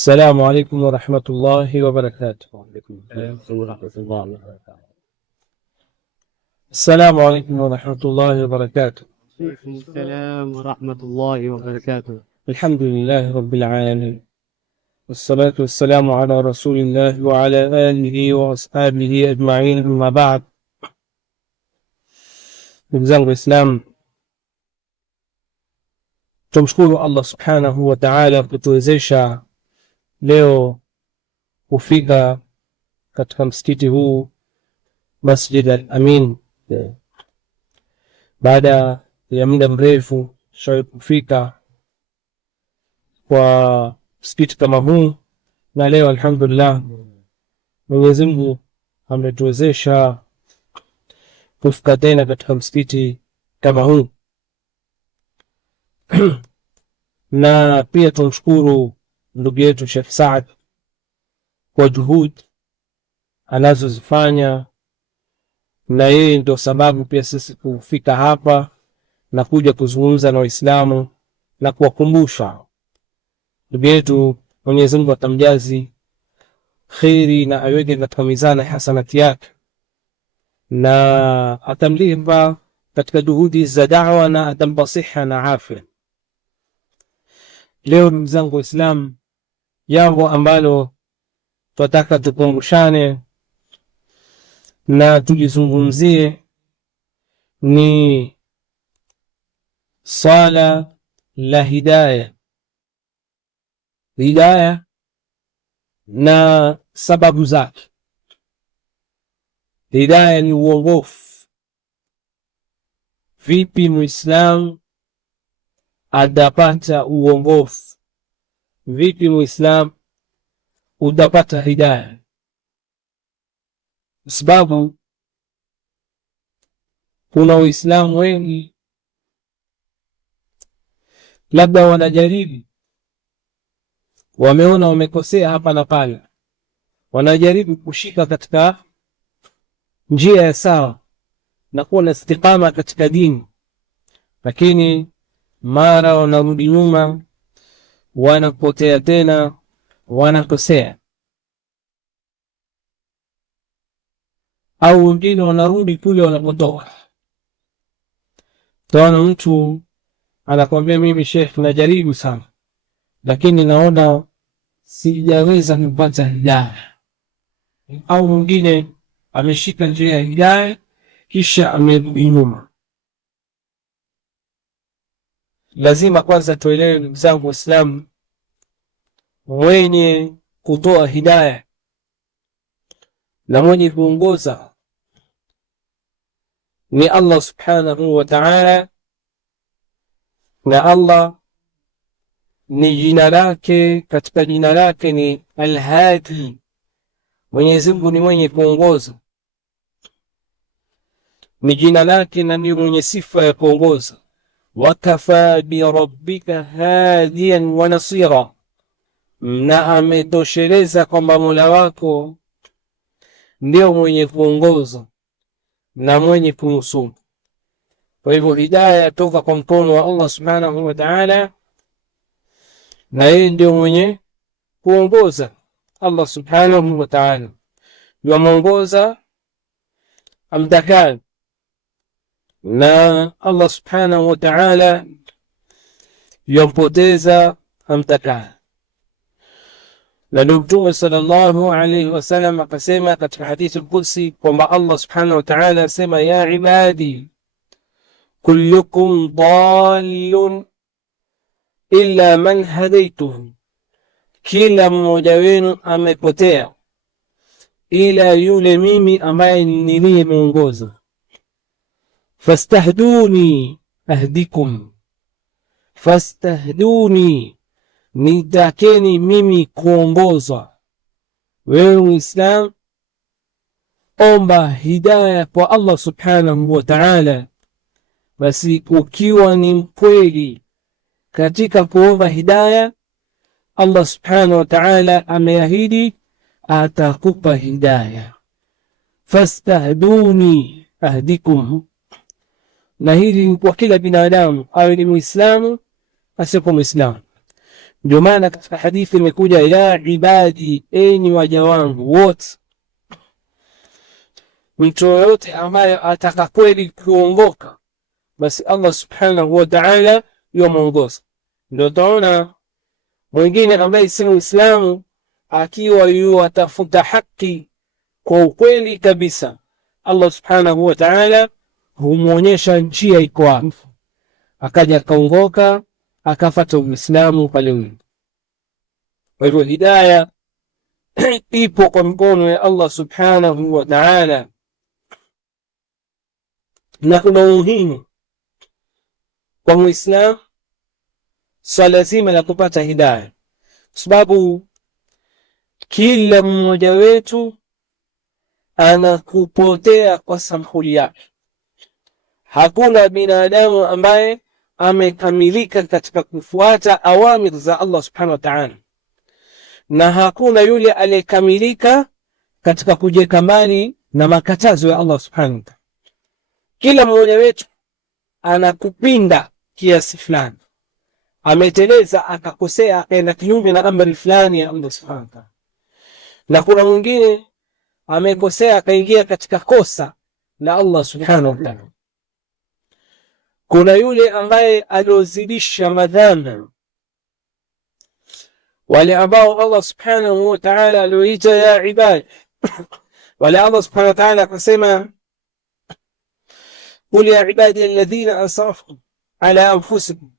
السلام عليكم ورحمة الله وبركاته. السلام عليكم ورحمة الله وبركاته. وعليكم السلام ورحمة الله وبركاته. الحمد لله رب العالمين، والصلاة والسلام على رسول الله وعلى آله وأصحابه أجمعين، أما بعد. Ndugu zangu Waislamu, tumshukuru Allah subhanahu wa ta'ala kutuwezesha leo kufika katika msikiti huu Masjid Al-Amin baada ya muda mrefu shawahi kufika kwa msikiti kama huu, na leo alhamdulillah Mwenyezi Mungu ametuwezesha kufika tena katika msikiti kama huu na pia tumshukuru ndugu yetu Sheikh Saad kwa juhudi anazozifanya, na yeye ndio sababu pia sisi kufika hapa na kuja kuzungumza na Waislamu na kuwakumbusha. Ndugu yetu Mwenyezi Mungu atamjazi kheri na aweke katika mizani hasanati yake na atamlipa katika juhudi za da'wa na atampa siha na afya. Leo ndugu zangu Waislamu, jambo ambalo tunataka tukumbushane na tujizungumzie ni swala la hidayah na sababu zake. Hidayah ni uongofu. Vipi Muislamu atapata uongofu? Vipi Muislamu utapata hidayah? Sababu kuna Waislamu wengi labda wanajaribu, wameona wamekosea hapa na pale, wanajaribu kushika katika njia ya sawa na kuwa na istiqama katika dini, lakini mara wanarudi nyuma, wanapotea tena, wanakosea, au wengine wanarudi kule wanapotoka. Tawana mtu anakwambia mimi Sheikh najaribu sana, lakini naona sijaweza kupata hidayah. Au mwingine ameshika njia ya hidayah kisha amerudi nyuma. Lazima kwanza tuelewe ndugu zangu Waislamu, mwenye kutoa hidayah na mwenye kuongoza ni Allah subhanahu wa ta'ala, na Allah ni jina lake, katika jina lake ni Al-Hadi. Mwenyezi Mungu ni mwenye kuongoza, ni jina lake na ni mwenye sifa ya kuongoza. Wakafa bi rabbika hadiyan wa nasira, na ametosheleza kwamba Mola wako ndio mwenye kuongoza na mwenye kunusuru. Kwa hivyo hidayah toka kwa mkono wa Allah subhanahu wa ta'ala, na yeye ndio mwenye kuongoza. Allah subhanahu wa ta'ala yuamongoza amtakaye, na Allah subhanahu wa ta'ala yuampoteza amtakaye. Na Mtume sallallahu alayhi wasallam akasema katika hadithi al-Qudsi kwamba Allah subhanahu wa ta'ala asema, ya ibadi kullukum dallun illa man hadaytuhu, kila mmoja wenu amepotea ila yule mimi ambaye niliyemuongoza. Fastahduni ahdikum, fastahduni, nitakeni mimi kuongozwa. Wewe Muislam, omba hidayah kwa Allah subhanahu wa ta'ala. Basi ukiwa ni mkweli katika kuomba hidayah, Allah subhanahu wa ta'ala ameahidi atakupa hidayah. Fastahduni ahdikum, na hili kwa kila binadamu, awe ni Muislamu asiyekuwa Muislamu. Ndio maana katika hadithi imekuja ya ibadi, enyi waja wangu wote. Mtu yoyote ambaye ataka kweli kuongoka, basi Allah subhanahu wa ta'ala yuamuongoza. Ndio taona mwingine ambaye si Muislamu akiwa yuatafuta haki kwa ukweli kabisa, Allah subhanahu wa ta'ala humuonyesha njia iko wapi, akaja akaongoka akafuata Uislamu pale ule. Kwa hivyo hidayah ipo kwa mkono ya Allah subhanahu wa ta'ala, na kuna umuhimu kwa Muislamu swala zima la kupata hidayah, sababu kila mmoja wetu anakupotea kwa sampuli yake. Hakuna binadamu ambaye amekamilika katika kufuata awamir za Allah subhanahu wa ta'ala, na hakuna yule aliyekamilika katika kujiweka mbali na makatazo ya Allah subhanahu wa ta'ala. Kila mmoja wetu anakupinda kiasi fulani, ameteleza akakosea akaenda kinyume na amri fulani ya Allah subhanahu wa ta'ala, na kuna mwingine amekosea akaingia katika kosa la Allah subhanahu wa ta'ala. Kuna yule ambaye aliozidisha madhambi, wale ambao Allah subhanahu wa ta'ala alioita ya ibadi, wale Allah subhanahu wa ta'ala akasema qul ya ibadi alladhina asrafu ala anfusikum,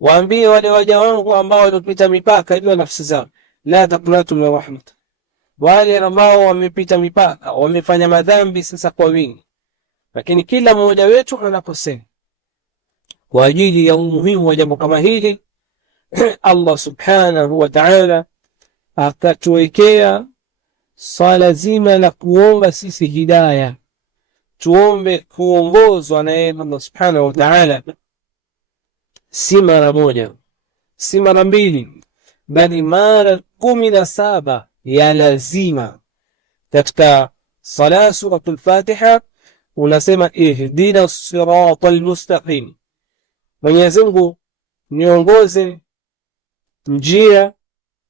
waambie wale waja wangu ambao walipita mipaka juu ya nafsi zao, la taqnatu min rahmat, wale ambao wamepita mipaka wamefanya madhambi sasa kwa wingi. Lakini kila mmoja wetu anakosea. Kwa ajili ya umuhimu wa jambo kama hili Allah subhanahu wa ta'ala akatuwekea swala zima la kuomba sisi hidayah, tuombe kuongozwa na yeye Allah subhanahu wa ta'ala, si mara moja, si mara mbili, bali mara 17 ya lazima. Katika sala suratul Fatiha unasema ihdina siratal mustaqim, Mwenyezi Mungu niongoze njia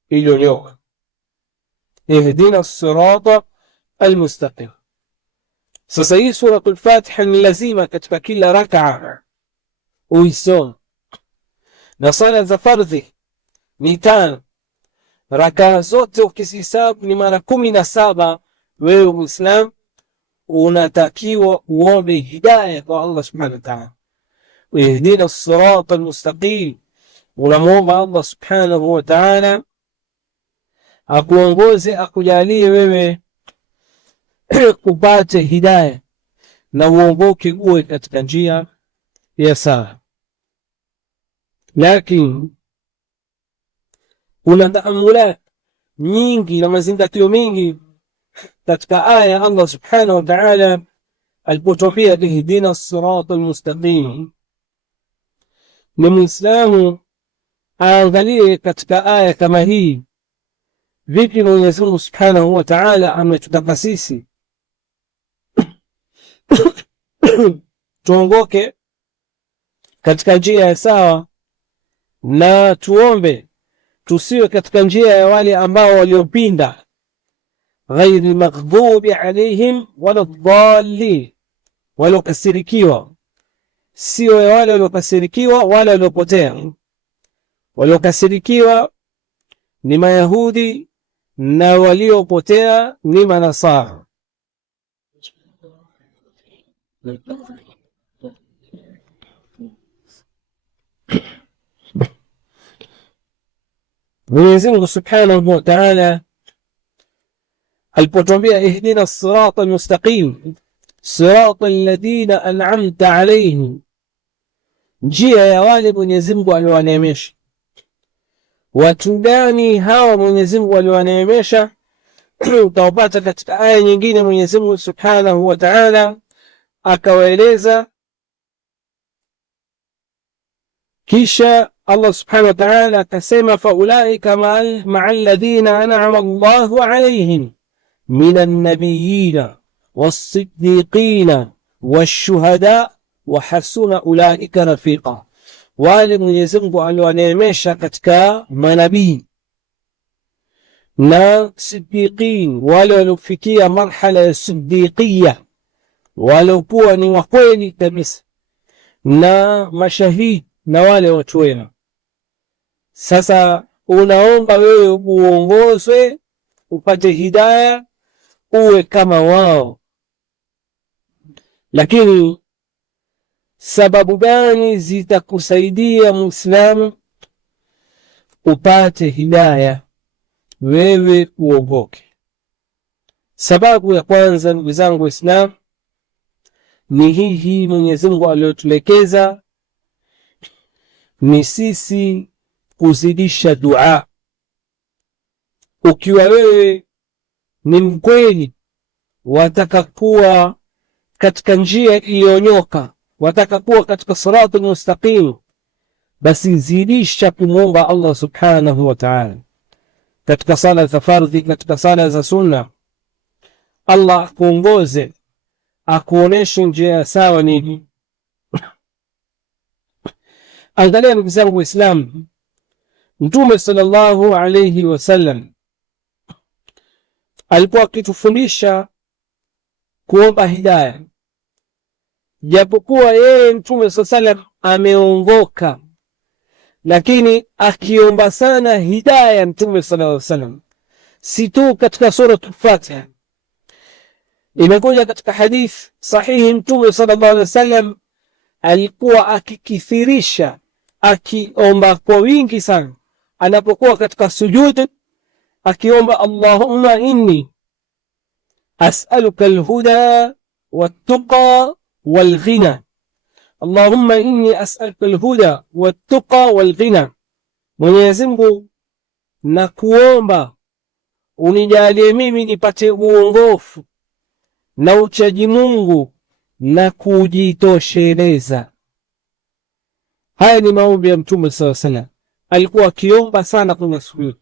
iliyonyoka. Ihdina siratal mustaqim. Sasa hii suratul Fatiha ni lazima katika kila rak'a uisome, na sala za fardhi ni 5. Rak'a zote ukisihesabu ni mara 17. Wewe Muislam unatakiwa uombe hidayah kwa Allah subhanahu wa ta'ala. Ihdina siratal mustaqim, unamwomba Allah subhanahu wa ta'ala akuongoze, akujalie wewe kupate hidayah na uongoke uwe katika njia ya sawa. Lakini kuna taamulat nyingi na mazingatio mengi katika aya Allah subhanahu wa ta'ala alipotwambia ihdina siratal mustaqim. Ni Muislamu aangalie katika aya kama hii, vipi Mwenyezi Mungu subhanahu wa ta'ala ametutaka sisi tuongoke katika njia ya sawa, na tuombe tusiwe katika njia ya wale ambao waliopinda, ghairi maghdubi alaihim wala dhalin, waliokasirikiwa, sio ya wale waliokasirikiwa wala waliopotea. Waliokasirikiwa ni Mayahudi na waliopotea ni Manasara. Mwenyezi Mungu subhanahu wa ta'ala alipotuambia ihdina siratal mustaqim siratal ladina an'amta alayhim, njia ya wale Mwenyezi Mungu aliowaneemesha. Watu gani hawa Mwenyezi Mungu aliowaneemesha? Utawapata katika aya nyingine Mwenyezi Mungu subhanahu wa ta'ala akawaeleza. Kisha Allah subhanahu wa ta'ala akasema faulaika ma'al ladhina an'ama Allahu alayhim minan nabiyina was-siddiqina wash-shuhada wa hasuna ulaika rafiqa. wale Mwenyezi Mungu aliwaneemesha katika manabii na siddiqin, wale waliofikia marhala ya siddiqiyya, waliokuwa ni wakweli kabisa, na mashahidi na wale watu wema. Sasa unaomba wewe uongozwe, upate hidayah, uwe kama wao. Lakini sababu gani zitakusaidia Muislamu upate hidayah, wewe uongoke? Sababu ya kwanza, ndugu zangu Waislamu, ni hii Mwenyezi Mungu aliyotulekeza, ni sisi kuzidisha dua. Ukiwa wewe ni mkweli, wataka kuwa katika njia iliyonyoka, wataka kuwa katika siratul mustaqim, basi zidisha kumwomba Allah subhanahu wa ta'ala katika sala za fardhi, katika sala za sunna. Allah akuongoze, akuoneshe njia sawa nini. Angalia ndugu zangu Waislamu, Mtume sallallahu alayhi wasallam alikuwa akitufundisha kuomba hidayah, japokuwa yeye Mtume sallallahu alayhi wasallam ameongoka, lakini akiomba sana hidayah Mtume sallallahu alayhi wasallam, si tu katika suratul Fatiha. Imekuja katika hadith sahihi, Mtume sallallahu alayhi wasallam alikuwa akikithirisha, akiomba kwa wingi sana anapokuwa katika sujud, akiomba Allahumma inni as'aluka alhuda wattaqa walghina, Allahumma inni as'aluka alhuda wattaqa walghina, Mwenyezi Mungu na kuomba unijalie mimi nipate uongofu na uchaji Mungu na kujitosheleza. Haya ni maombi ya Mtume sallallahu alaihi wasallam, alikuwa akiomba sana kwenye sujud.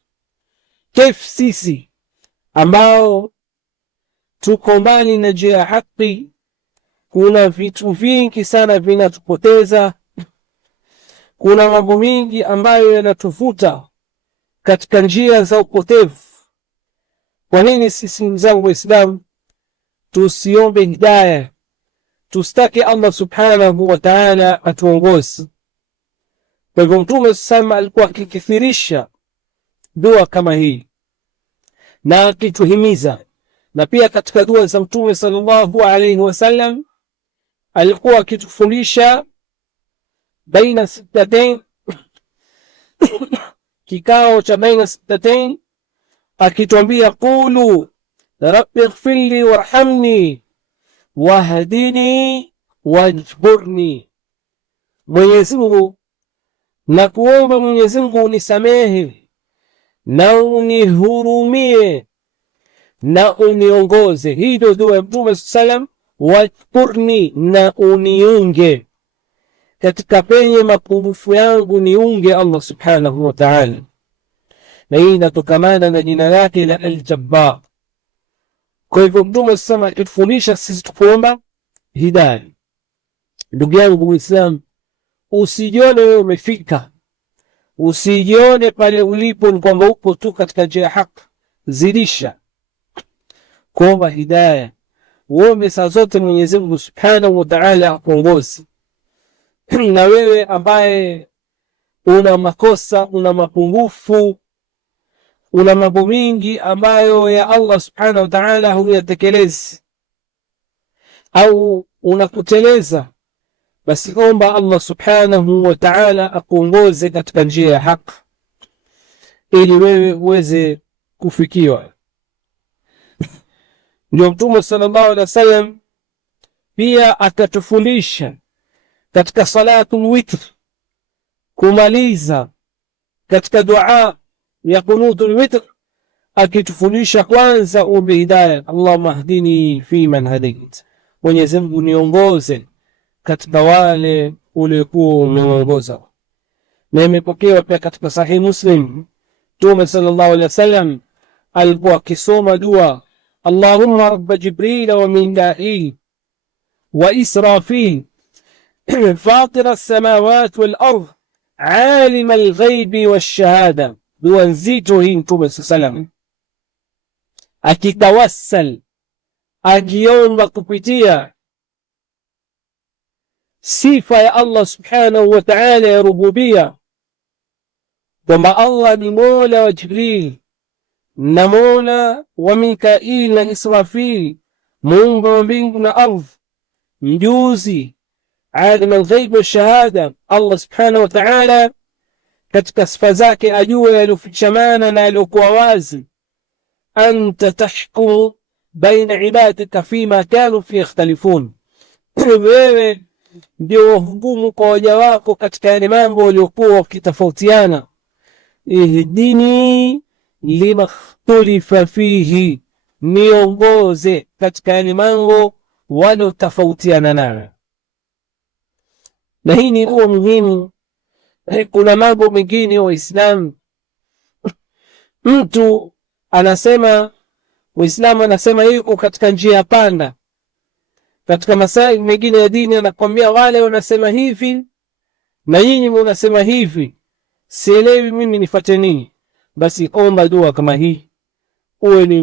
Kif sisi ambao tuko mbali na njia ya haki, kuna vitu vingi sana vinatupoteza, kuna mambo mingi ambayo yanatuvuta katika njia za upotevu. Kwa nini sisi mzangu Waislamu tusiombe hidayah, tustaki Allah subhanahu wa ta'ala atuongoze? Kwa hivyo Mtume sama alikuwa akikithirisha dua kama hii na akituhimiza, na pia katika dua za Mtume sallallahu alayhi wasallam alikuwa akitufundisha baina sittatain, kikao cha baina sittatain, akituambia qulu rabbi ighfirli warhamni wahdini wajburni, Mwenyezi Mungu na kuomba Mwenyezi Mungu unisamehe na unihurumie na uniongoze. Hii ndio dua ya Mtume sallam, wajburni, na uniunge katika penye mapungufu yangu, niunge Allah subhanahu wa ta'ala. Na hii inatokamana na jina lake la Al-Jabbar. Kwa hivyo Mtume sallam akitufundisha sisi tukuomba hidayah. Ndugu yangu Muislamu, usijione wewe umefika, usijione pale ulipo ni kwamba upo tu katika njia ya haki. Zidisha kuomba hidayah, uombe saa zote Mwenyezi Mungu subhanahu wa ta'ala akuongoze. Na wewe ambaye una makosa, una mapungufu, una mambo mingi ambayo ya Allah subhanahu wa ta'ala huyatekelezi au unakuteleza, basi omba Allah subhanahu wa ta'ala akuongoze katika njia ya haki ili wewe uweze kufikiwa. Ndio Mtume sallallahu alaihi wasallam pia akatufundisha katika salatul witr, kumaliza katika dua ya kunutul witr, akitufundisha kwanza uombe hidayah, Allahumma hdini fi man hadait, Mwenyezi Mungu niongoze katika wale uliokuwa umeongoza. Na imepokewa pia katika Sahih Muslim, Mtume sallallahu alaihi wasallam alikuwa akisoma dua Allahumma rabb Jibril wa Mikail wa Israfil fatir as-samawati wal ardh alima alghaibi washahada. Dua nzito hii Mtume sallam akitawassal, akiomba kupitia sifa ya Allah subhanahu wa ta'ala ya rububia, kwamba Allah ni mola wa Jibril na mola wa Mikail na Israfil, muumba wa mbingu na ardhi, mjuzi alim alghaib wa shahada. Allah subhanahu wa ta'ala katika sifa zake ajue yaliyofichamana na yaliyokuwa wazi. Anta tahkumu baina ibadika fima kanu fi yakhtalifun, wewe ndio hukumu kwa waja wako katika yale mambo waliokuwa wakitofautiana. Ihdini lima ikhtulifa fihi, niongoze katika yale mambo waliotofautiana nayo. Na hii ni huwa muhimu. Kuna mambo mengine Waislamu, mtu anasema, Muislamu anasema yuko katika njia ya panda katika masaili mengine ya dini, anakwambia wale wanasema hivi na nyinyi mnasema hivi, sielewi mimi nifuate nini. Basi omba dua kama hii, uwe ni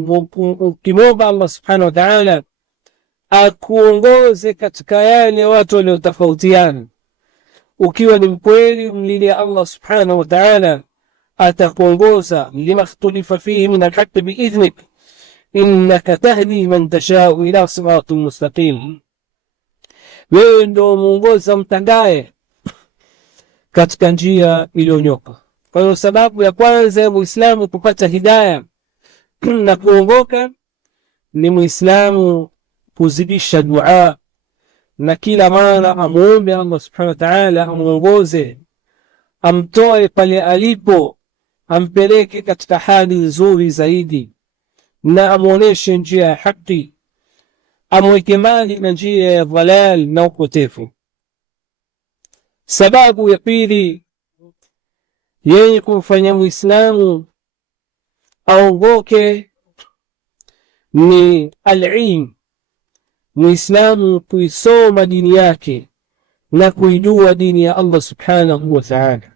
ukimwomba Allah subhanahu wa ta'ala akuongoze katika yale watu waliotofautiana. Ukiwa ni mkweli, mlilie Allah subhanahu wa ta'ala, atakuongoza. Lima ikhtulifa fihi min alhaqi biidhnik innaka tahdi man tashau ila siratin mustaqim, wewe ndio muongoza mtangaye katika njia iliyonyoka. Kwa hiyo sababu ya kwanza ya Muislamu kupata hidayah na kuongoka ni Muislamu kuzidisha dua, na kila mara amuombe Allah subhanahu wa ta'ala amuongoze, amtoe pale alipo, ampeleke katika hali nzuri zaidi, na amuoneshe njia ya haki, amweke mbali na njia ya dhalal na upotevu. Sababu ya pili yenye kumfanya Muislamu aongoke ni al-ilm. Muislamu kuisoma dini yake na kuijua dini ya Allah subhanahu wa ta'ala.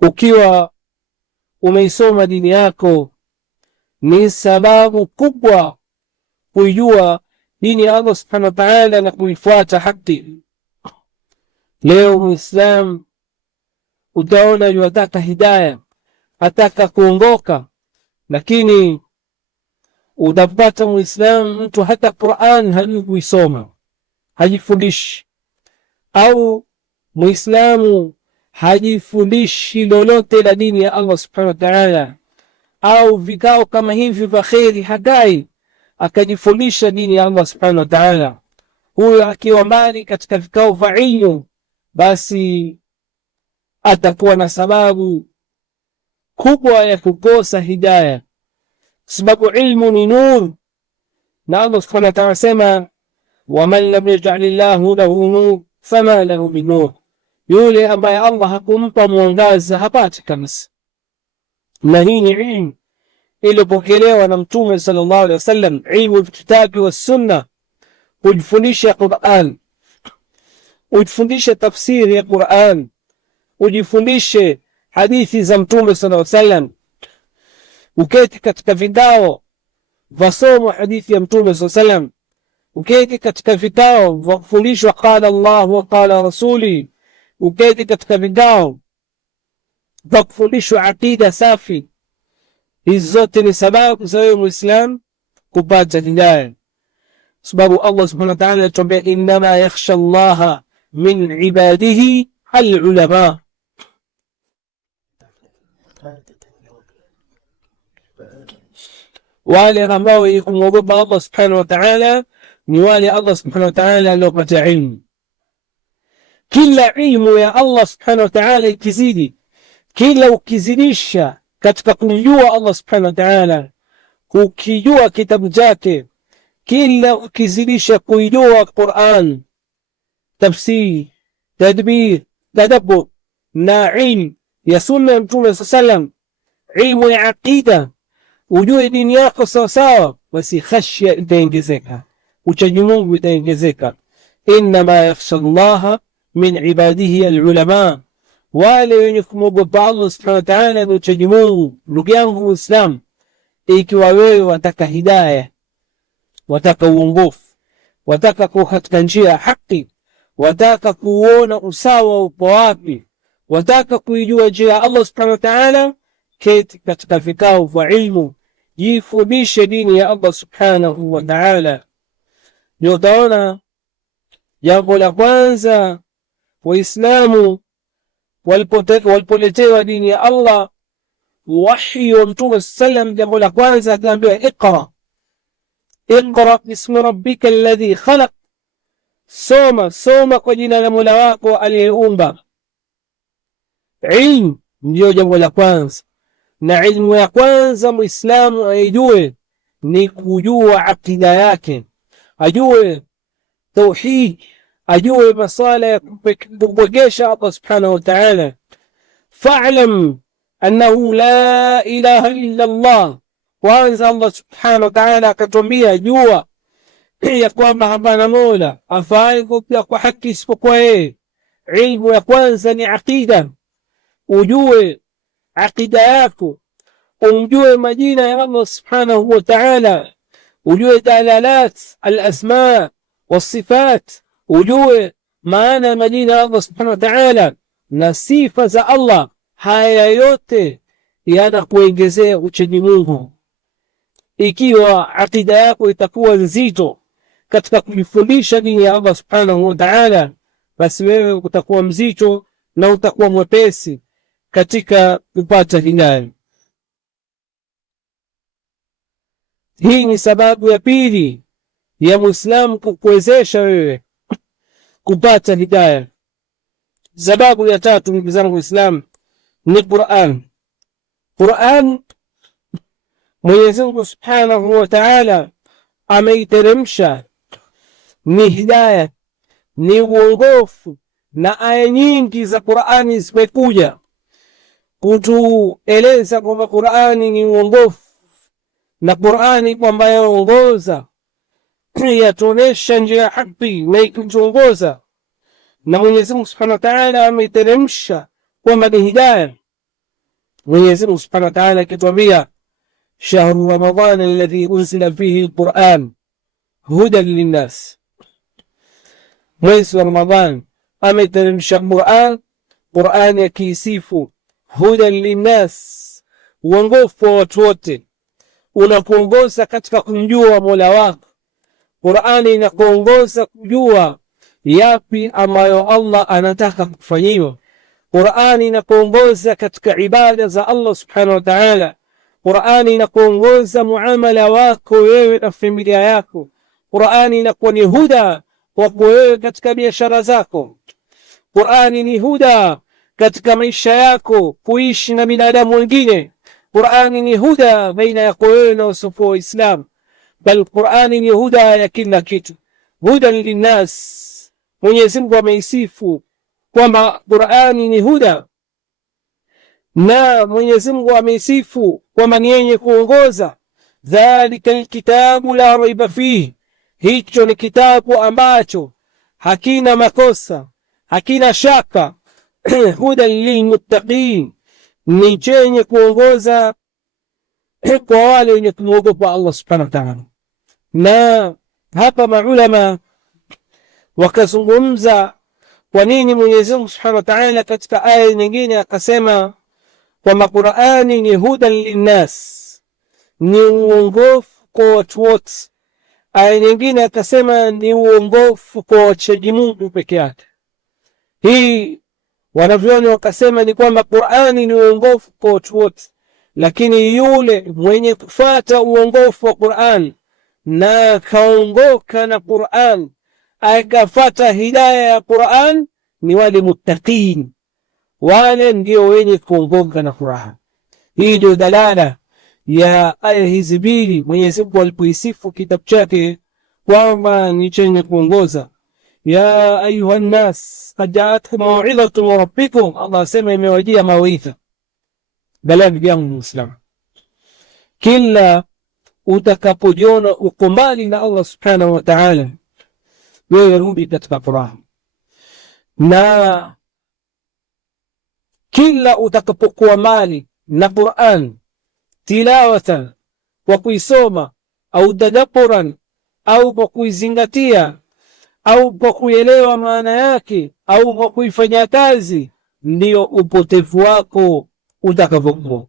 Ukiwa umeisoma dini yako ni sababu kubwa kuijua dini ya Allah subhanahu wa ta'ala na kuifuata haki. Leo Muislamu utaona yataka hidayah, ataka kuongoka, lakini utapata Muislamu mtu hata Qur'an hajui kuisoma, hajifundishi, au Muislamu hajifundishi lolote la dini ya Allah subhanahu wa ta'ala, au vikao kama hivi vya kheri hakai akajifundisha dini ya Allah subhanahu wa ta'ala. Huyo akiwa mbali katika vikao vya ilmu, basi atakuwa na sababu kubwa ya kukosa hidayah, sababu ilmu ni nur, na Allah subhanahu wa ta'ala sema waman lam yaj'alillahu lahu nur fama lahu min nur, yule ambaye Allah hakumpa mwangaza hapati kabisa. Na hii ni ilmu iliyopokelewa na Mtume sallallahu alaihi wasallam, ilmu kitabu wa sunna, kujifundisha Qur'an, ujifundishe tafsiri ya Qur'an, ujifundishe hadithi za Mtume sallallahu alaihi wasallam, uketi katika vikao vya somo hadithi ya Mtume sallallahu alaihi wasallam, uketi katika vikao vya kufundishwa qala Allah wa qala rasuli, uketi katika vikao vya kufundishwa aqida safi. Hizi zote ni sababu za wewe Muislam kupata hidayah, sababu Allah subhanahu wa ta'ala anatuambia innama yakhsha Allah min ibadihi al-ulama. Wale ambao kumwogopa Allah subhanahu wa ta'ala ni wale Allah subhanahu wa ta'ala aliyopata ilmu. Kila ilmu ya Allah subhanahu wa ta'ala ikizidi, kila ukizidisha katika kumjua Allah subhanahu wa ta'ala, kukijua kitabu chake, kila ukizidisha kuijua Qur'an, tafsir, tadbir, tadabbur, na ilmu ya sunna ya Mtume sallallahu alayhi wasallam, ilmu ya aqida, ujue dini yako sawa sawa, basi khashya itaongezeka, uchaji Mungu itaongezeka. Innama yakhsha Allah min ibadihi al-ulama, wale wenye kumwogopa Allah subhanahu wa ta'ala na uchaji Mungu. Ndugu yangu Muislam, ikiwa wewe wataka hidayah, wataka uongofu, wataka kuwa katika njia ya haki, wataka kuona usawa upo wapi, wataka kuijua njia ya Allah subhanahu wa ta'ala, keti katika vikao vya ilmu, jifundishe dini ya Allah subhanahu wa ta'ala. Ndio utaona jambo la kwanza Waislamu walipoletewa dini ya Allah, wahi wa Mtume sallam, jambo la kwanza akaambiwa iqra bismi rabbika alladhi khalaq, soma kwa jina la Mola wako aliyeumba. Ilmu ndio jambo la kwanza, na ilmu ya kwanza Muislamu aijue ni kujua akida yake, ajue tauhid, ajue masala ya kumpwekesha Allah subhanahu wa ta'ala. Fa'lam annahu la ilaha illa Allah. Kwanza Allah subhanahu wa ta'ala akatuambia jua ya kwamba hapana mola afaaye kuabudiwa kwa haki isipokuwa yeye. Ilmu ya kwanza ni aqida, ujue aqida yako, umjue majina ya Allah subhanahu wa ta'ala, ujue dalalat al-asma was-sifat, ujue maana majina ya Allah subhanahu wa ta'ala na sifa za Allah. Haya yote yanakuongezea uchaji Mungu. Ikiwa aqida yako itakuwa nzito katika kujifundisha dini ya Allah subhanahu wa ta'ala, basi wewe utakuwa mzito na utakuwa mwepesi katika kupata hidayah. Hii ni sababu ya pili ya Muislamu kukuwezesha wewe kupata hidayah. Sababu ya tatu, ndugu zangu Waislamu, ni Qur'an. Qur'an Mwenyezi Mungu subhanahu wa ta'ala ameiteremsha, ni hidayah, ni uongofu, na aya nyingi za Qur'ani zimekuja kutueleza kwamba Qur'ani ni uongofu, na Qur'ani kwamba yaongoza, yatuonesha njia ya haki na ikituongoza. Na Mwenyezi Mungu subhanahu wa ta'ala ameiteremsha kwamba ni hidayah. Mwenyezi Mungu subhanahu wa ta'ala akituambia shahru ramadhana alladhi unzila fihi alquran hudan linnas, mwezi wa Ramadhan ameiteremsha Qur'an yakisifu hudan linnas, uongofu wa watu wote, unakuongoza katika kumjua Mola wako. Qur'ani inakuongoza kujua yapi ambayo Allah anataka kufanyiwa. Qur'ani inakuongoza katika ibada za Allah subhanahu wa ta'ala. Qur'ani inakuongoza muamala wako wewe na familia yako. Qur'ani inakuwa ni huda kwako wewe katika biashara zako. Qur'ani ni huda katika maisha yako kuishi na binadamu wengine. Qur'ani ni huda baina yako wewe na wasiokuwa Waislamu, bal Qur'ani ni huda ya kila kitu, hudan linnas. Mwenyezi Mungu ameisifu kwamba Qur'ani ni huda, na Mwenyezi Mungu ameisifu kwamba ni yenye kuongoza. Dhalika alkitabu la raiba fihi, hicho ni kitabu ambacho hakina makosa, hakina shaka. Hudan lilmuttaqin, ni chenye kuongoza kwa wale wenye kumwogopa Allah subhanahu wa ta'ala. Na hapa maulama wakazungumza kwa nini Mwenyezi Mungu subhanahu wa ta'ala katika aya nyingine akasema kwamba Qur'ani ni hudan linnas, ni uongofu kwa watu wote. Aya nyingine akasema ni uongofu kwa wachaji Mungu peke yake. Hii wanavyoni wakasema ni kwamba Qur'ani ni uongofu kwa watu wote, lakini yule mwenye kufuata uongofu wa Qur'an na kaongoka na Qur'an akafuata hidayah ya Qur'an ni wale muttaqin, wale ndio wenye kuongoka na Qur'an. Hii ndio dalala ya aya hizi mbili. Mwenyezi Mungu alipoisifu kitabu chake kwamba ni chenye kuongoza, ya ayuha nnas qad ja'atkum maw'idhatun min rabbikum, Allah asema imewajia mawaidha. Dalali yangu Muislamu, kila utakapojiona uko mbali na Allah subhanahu wa ta'ala, wewe rudi katika Qur'an, na kila utakapokuwa mbali na Qur'an tilawatan, kwa kuisoma au tadabburan, au kwa kuizingatia, au kwa kuelewa maana yake, au kwa kuifanya kazi, ndio upotevu wako utakavyokuwa.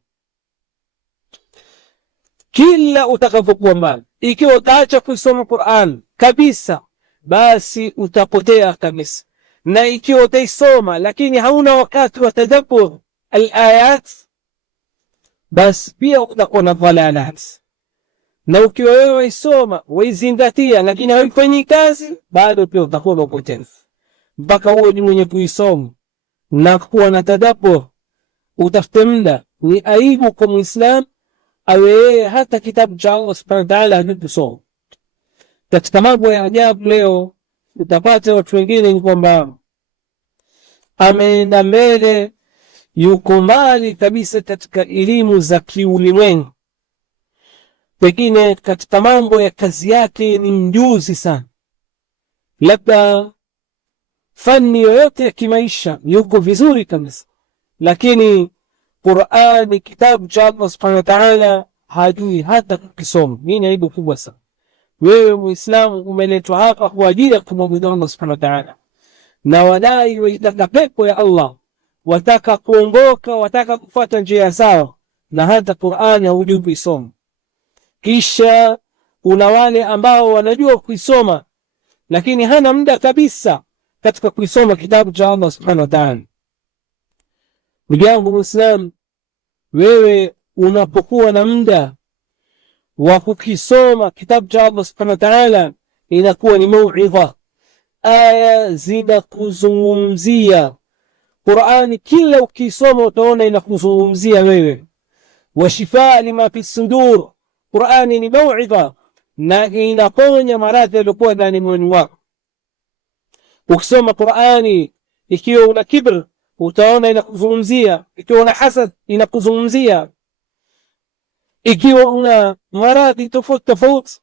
Kila utakavyokuwa mbali, ikiwa utaacha kusoma Qur'an kabisa, basi utapotea kabisa. Na ikiwa utaisoma lakini hauna wakati wa tadabbur al-ayat, basi pia utakuwa na dhalalat. Na ukiwa wewe waisoma waizingatia lakini haufanyi kazi, bado pia utakuwa na upotevu. Mpaka uwe ni mwenye kuisoma na kuwa na tadabbur, utafute muda. Ni aibu kwa Muislam awe hata kitabu cha Allah subhanahu wa ta'ala hajasoma. Katika mambo ya ajabu leo utapata watu wengine ni kwamba ameenda mbele, yuko mbali kabisa katika elimu za kiulimwengu, pengine katika mambo ya kazi yake ni mjuzi sana, labda fani yoyote ya kimaisha yuko vizuri kabisa, lakini Qur'ani, kitabu cha Allah subhanahu wa ta'ala, hajui hata kukisoma. Hii ni aibu kubwa sana. Wewe Muislamu umeletwa hapa kwa ajili ya kumwabudu Allah subhanahu wa ta'ala, na wadai waitaka pepo ya Allah, wataka kuongoka, wataka kufuata njia sawa, na hata Qur'ani hujui kuisoma. Kisha kuna wale ambao wanajua kuisoma lakini hana muda kabisa katika kuisoma kitabu cha Allah subhanahu wa ta'ala. Ndugu yangu Muislamu, wewe unapokuwa na muda wa kukisoma kitabu cha Allah subhanahu wa ta'ala, inakuwa ni mauidha. Aya zinakuzungumzia. Qur'ani kila ukisoma utaona inakuzungumzia wewe. Wa shifaa lima fi sudur, Qur'ani ni mauidha na inaponya maradhi yaliyokuwa ndani mwako. Ukisoma Qur'ani ikiwa una kibr, utaona inakuzungumzia. Ikiwa una hasad, inakuzungumzia. Ikiwa una maradhi tofauti tofauti,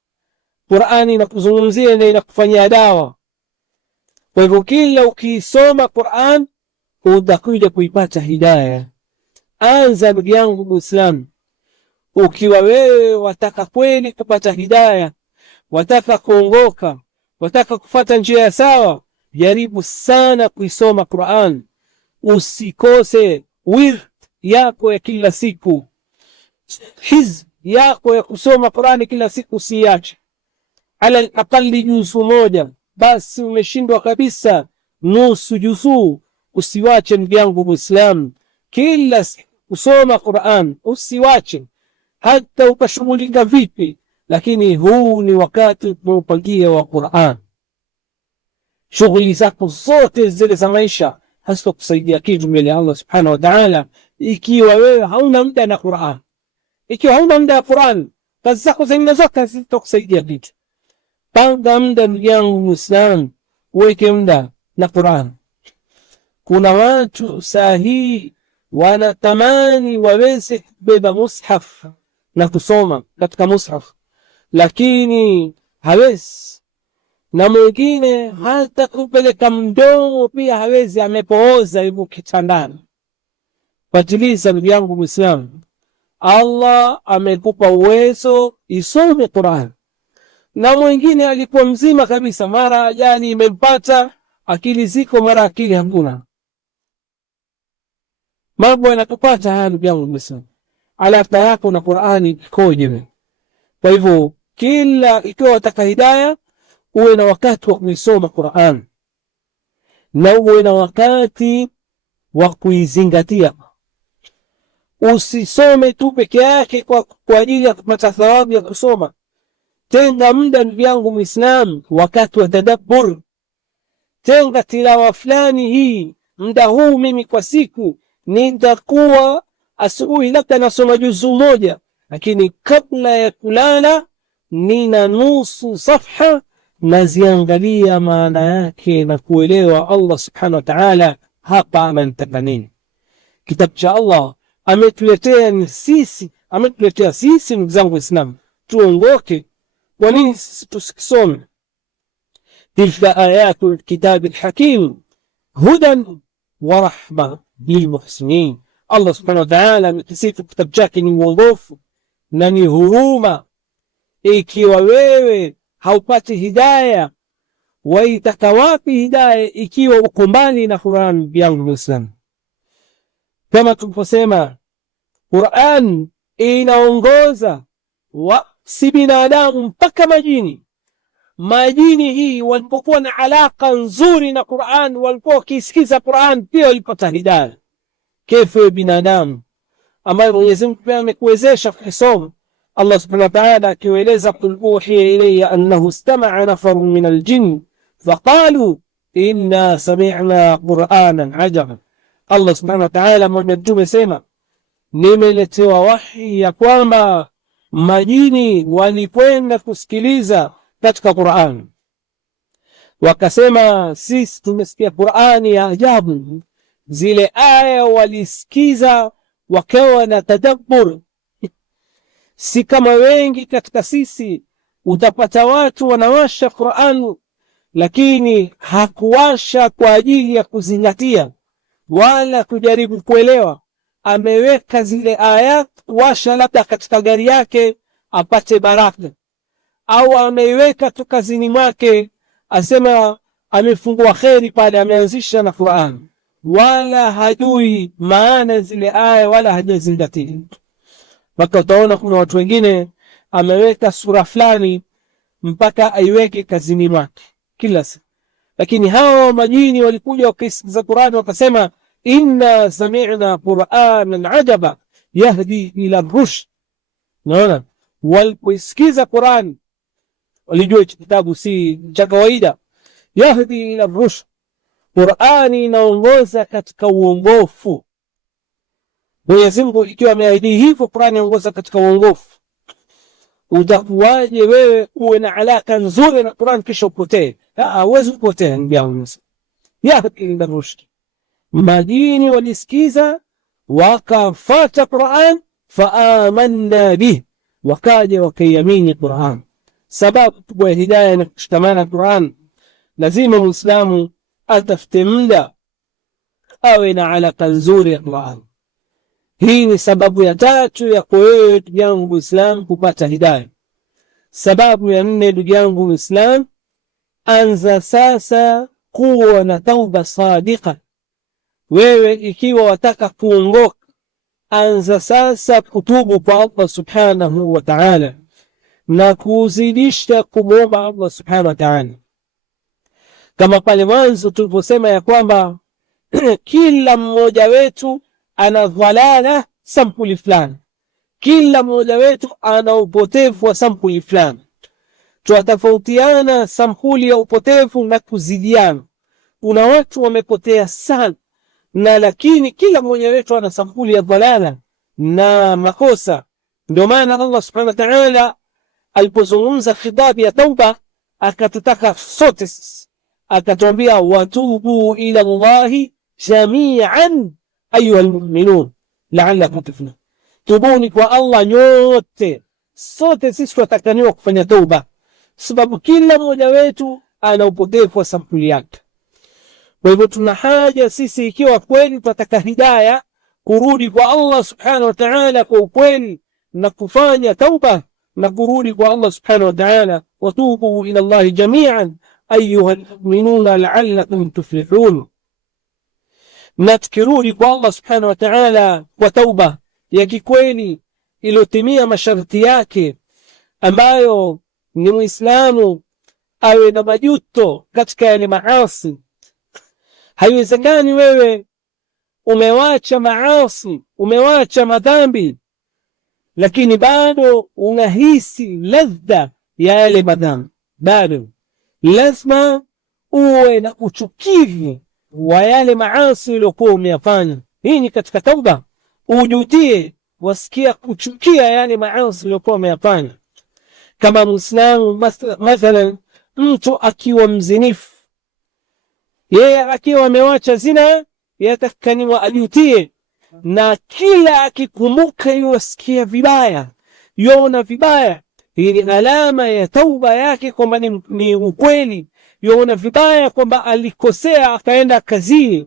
Qur'ani inakuzungumzia na inakufanyia dawa. Kwa hivyo kila ukisoma Qur'an utakuja kuipata hidayah. Anza ndugu yangu Muislamu, ukiwa wewe wataka kweli kupata hidayah, wataka kuongoka, wataka kufuata njia sawa, jaribu sana kuisoma Qur'an. Usikose wird yako ya kila siku, hizb yako ya kusoma Qur'ani kila siku usiache. Ala al-aqalli juzu moja, basi umeshindwa kabisa. Nusu juzu usiwache ndugu yangu Muislamu, kila siku kusoma Qur'an usiwache, hata ukashughulika vipi, lakini huu ni wakati unaopangia wa Qur'an. Shughuli zako zote zile za maisha hazitakusaidia kitu mbele ya Allah subhanahu wa ta'ala ikiwa wewe hauna muda na Qur'an. Ikiwa hauna muda na Qur'an, kazi zako zingine zote hazitakusaidia kitu. Panga muda ndugu yangu Muislamu, uweke muda na Qur'an. Kuna watu sahihi wanatamani waweze kubeba mushaf na kusoma katika mushaf, lakini hawezi. Na mwingine hata kupeleka mdomo pia hawezi, amepooza yuko kitandani. Fatiliza ndugu yangu Muislamu, Allah amekupa uwezo, isome Qur'an. Na mwingine alikuwa mzima kabisa, mara ajali imempata, akili ziko, mara akili hakuna. Mambo yanatupata haya ndugu yangu Muislamu. Alaqa yako na Qur'ani ikoje? Kwa hivyo kila ikiwa wataka hidayah, uwe na wakati wa kuisoma Qur'an na uwe na wakati wa kuizingatia. Usisome tu peke yake kwa ajili ya kupata thawabu ya kusoma. Tenga muda ndugu yangu Muislamu, wakati wa tadabbur. Tenga tilawa fulani, hii muda huu mimi kwa siku nitakuwa asubuhi labda nasoma juzu moja, lakini kabla ya kulala nina nusu safha naziangalia maana yake na kuelewa Allah subhanahu wa ta'ala hapa anataka nini. Kitabu cha Allah ametuletea sisi ndugu zangu Waislamu tuongoke. Kwa nini sisi tusikisome? Tilka ayatul kitabil hakim hudan wa rahma lilmuhsinin. Allah subhanahu wa ta'ala amekisifu kitabu chake ni uongofu na ni huruma. Ikiwa wewe haupati hidayah, waitaka wapi hidayah ikiwa uko mbali na Qur'an yangu Muislamu? Kama tuliposema, Qur'an inaongoza si binadamu mpaka majini. Majini hii walipokuwa na alaka nzuri na Qur'an, walikuwa wakisikiza Qur'an, pia walipata hidayah. Kefu binadamu ambaye Mwenyezi Mungu pia amekuwezesha kusoma, Allah subhanahu wa ta'ala akieleza, qul uhiya ilayya annahu istama'a nafarun min al-jinn faqalu inna sami'na qur'anan ajaba. Allah subhanahu wa ta'ala mtume sema, nimeletewa wahi ya kwamba majini walikwenda kusikiliza katika Qur'an, wakasema sisi tumesikia Qur'ani ya ajabu. Zile aya walisikiza wakawa na tadabbur. Si kama wengi katika sisi, utapata watu wanawasha Qur'an lakini hakuwasha kwa ajili ya kuzingatia wala kujaribu kuelewa. Ameweka zile ayat kuwasha labda katika gari yake apate baraka, au ameiweka tu kazini mwake asema amefungua kheri pale, ameanzisha na Qur'an, wala hajui maana zile aya wala hajazingatia. Mpaka utaona kuna watu wengine ameweka sura fulani mpaka aiweke kazini mwake kila siku. Lakini hao majini walikuja wakisikiza Qur'an wakasema inna sami'na qur'anan ajaba yahdi ila rushd. Naona waliposikiza Qur'an walijua kitabu si cha kawaida. Yahdi ila rushd, Qur'ani inaongoza katika uongofu. Mwenyezi Mungu ikiwa ameahidi hivyo, Qur'ani inaongoza katika uongofu, utakuwaje wewe uwe na alaka nzuri na Qur'an kisha upotee? Hauwezi kupotea ndugu yangu. Yahdi ila rushd, majini walisikiza wakafuata Qur'an, faamanna bih, wakaja wakaiamini Qur'an. Sababu kubwa ya hidayah na kushikamana na Qur'an, lazima Muislamu atafute muda awe na alaka nzuri ya Qur'an. Hii ni sababu ya tatu ya kwa wewe ndugu yangu Muislamu kupata hidayah. Sababu ya nne, ndugu yangu Muislamu, anza sasa kuwa na tauba sadiqa. Wewe ikiwa wataka kuongoka, anza sasa kutubu kwa Allah subhanahu wa ta'ala na kuzidisha kumwomba Allah subhanahu wa ta'ala. Kama pale mwanzo tuliposema ya kwamba kila mmoja wetu ana dhalala sampuli fulani, kila mmoja wetu ana upotevu wa sampuli fulani. Tunatofautiana sampuli ya upotevu na kuzidiana. Kuna watu wamepotea sana, na lakini kila mmoja wetu ana sampuli ya dhalala na makosa. Ndio maana Allah subhanahu wa ta'ala alipozungumza khitabu ya tauba akatutaka sote, akatuambia watubu ila Allahi jami'an ayuha almu'minun la'allakum tuflihun. Tubuni kwa Allah nyote, sote sisi tutakaniwa kufanya tauba, sababu kila mmoja wetu ana upotevu wa sampuli yake. Kwa hivyo tuna haja sisi, ikiwa kweli tunataka hidayah, kurudi kwa Allah subhanahu wa ta'ala kwa ukweli na kufanya tauba na kurudi kwa Allah subhanahu wa ta'ala. Watubu ila Allahi jami'an ayuha almu'minuna la'allakum tuflihun. Na tukirudi kwa Allah subhanahu wa ta'ala kwa tauba ya kikweli iliyotimia masharti yake, ambayo ni Muislamu awe na majuto katika yale maasi. Haiwezekani wewe umewacha maasi, umewacha madhambi, lakini bado unahisi ladha ya yale madhambi. Bado lazima uwe na uchukivu wa yale maasi uliokuwa umeyafanya. Hii ni katika tauba, ujutie, wasikia kuchukia yale maasi uliokuwa umeyafanya. Kama Muislamu mathalan, mtu akiwa mzinifu, yeye akiwa amewacha zina, yatakaniwa ajutie, na kila akikumbuka yuasikia vibaya, yona vibaya. Hii ni alama ya tauba yake kwamba ni ukweli. Yona vibaya kwamba alikosea akaenda kazini,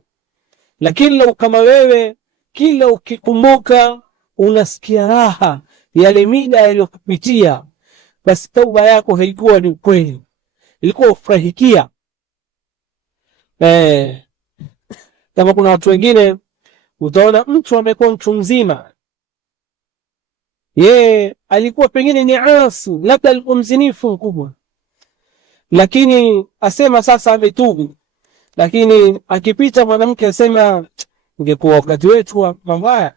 Lakini lau kama wewe kila ukikumbuka unasikia raha yale mida yaliyokupitia, basi tauba yako haikuwa ni kweli, ilikuwa ufurahikia. Kama kuna watu wengine utaona mtu amekuwa mtu mzima, yeye alikuwa pengine ni asi, labda alikuwa mzinifu mkubwa, lakini asema sasa ametubu. Lakini akipita mwanamke asema ingekuwa wakati wetu wa mabaya.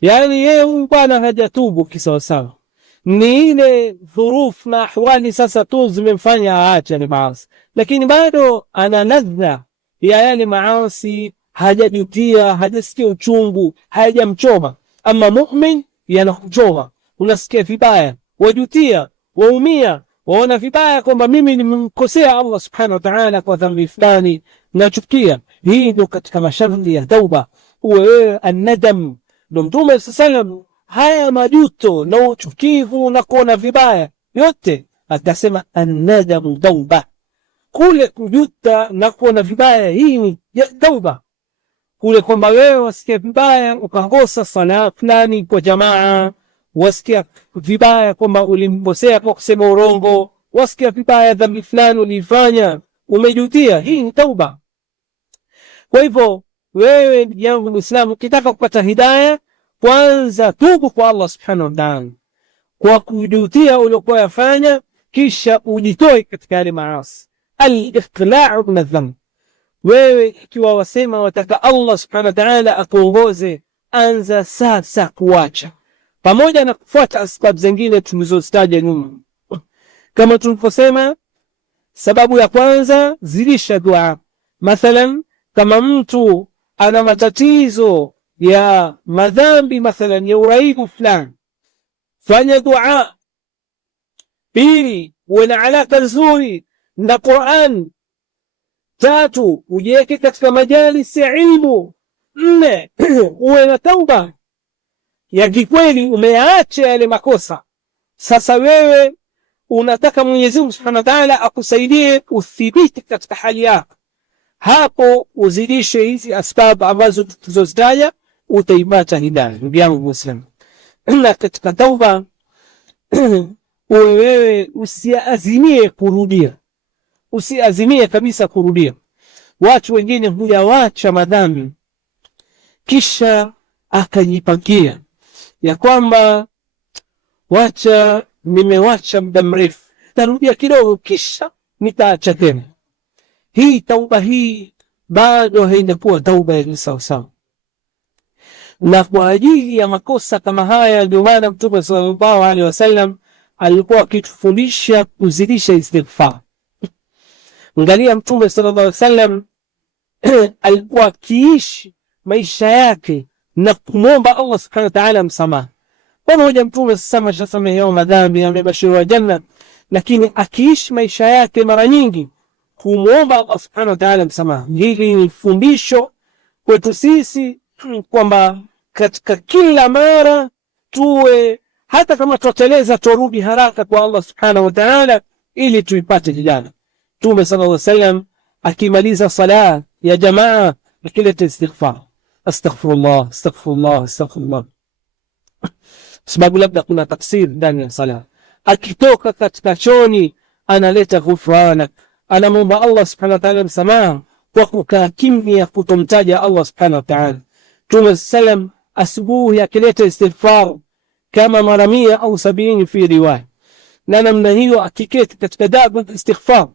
Yani yeye huyu bwana hajatubu kisawasawa, ni ile dhurufu na ahwali sasa tu zimemfanya aache maasi, lakini bado ana ladha ya yale maasi, hajajutia, hajasikia uchungu, hajamchoma. Ama mu'min yanakuchoma, unasikia vibaya, wajutia, waumia, waona vibaya kwamba mimi nimemkosea Allah subhanahu wa ta'ala kwa dhambi fulani, nachukia. Hii ndio katika masharti ya tauba, uwe an-nadam. Ndio Mtume sallam haya majuto na uchukivu na kuona vibaya yote atasema an-nadam tauba, kule kujuta na kuona vibaya, hii ni tauba. Kule kwamba wewe wasikia vibaya ukakosa sala fulani kwa jamaa, wasikia vibaya kwamba ulimbosea kwa kusema urongo, wasikia vibaya dhambi fulani ulifanya, umejutia, hii ni tauba. Kwa hivyo wewe ndugu yangu Muislamu, ukitaka kupata hidayah, kwanza tubu kwa Allah subhanahu wa ta'ala kwa kujutia uliokuwa yafanya, kisha ujitoe katika yale maasi. Al-iqla'u min adh-dhanb. Wewe ikiwa wasema wataka Allah subhanahu wa ta'ala akuongoze, anza sasa kuacha, pamoja na kufuata sababu zingine tulizozitaja nyuma. Kama tulivyosema, sababu ya kwanza, zidisha dua. Mathalan, kama mtu ana matatizo ya madhambi, mathalan ya uraibu fulani, fanya dua. Pili, uwe na alaka nzuri na Qur'an. Tatu, ujiweke katika majalisi ya ilmu. Nne, uwe na tauba ya kikweli, umeacha yale makosa. Sasa wewe unataka Mwenyezi Mungu Subhanahu wa Ta'ala akusaidie uthibiti katika hali yako, hapo uzidishe hizi asbabu ambazo tulizozitaja, utaipata hidayah. Ndugu yangu Muislamu, na katika tauba wewe usiazimie kurudia, usiazimie kabisa kurudia. Watu wengine huyawacha madhambi kisha akajipangia ya kwamba wacha, nimewacha muda mrefu, tarudia kidogo kisha nitaacha tena. Hii tauba hii bado hainakuwa tauba ya sawa. Na kwa ajili ya makosa kama haya ndio maana Mtume sallallahu alaihi wasallam alikuwa akitufundisha kuzidisha istighfar. Angalia Mtume sallallahu alaihi wasallam alikuwa akiishi maisha yake na kumwomba Allah subhanahu wa ta'ala msamaha. Pamoja Mtume sasa shasamehewa madhambi, amebashiriwa janna, lakini akiishi maisha yake mara nyingi kumwomba Allah subhanahu wa ta'ala msamaha. Hili ni fundisho kwetu sisi kwamba katika kila mara tuwe, hata kama tuteleza, turudi haraka kwa Allah subhanahu wa ta'ala ili tuipate hidayah. Mtume sallallahu alaihi wasallam akimaliza sala ya jamaa akileta istighfar, astaghfirullah astaghfirullah astaghfirullah, sababu labda kuna taksir ndani ya sala. Akitoka katika choni analeta ghufranak, anamwomba Allah subhanahu wa ta'ala msamaha kwa kukaa kimya, kutomtaja Allah subhanahu wa ta'ala. Mtume sallam asubuhi akileta istighfar kama mara 100 au 70 fi riwaya, na namna hiyo akiketi katika dawa istighfar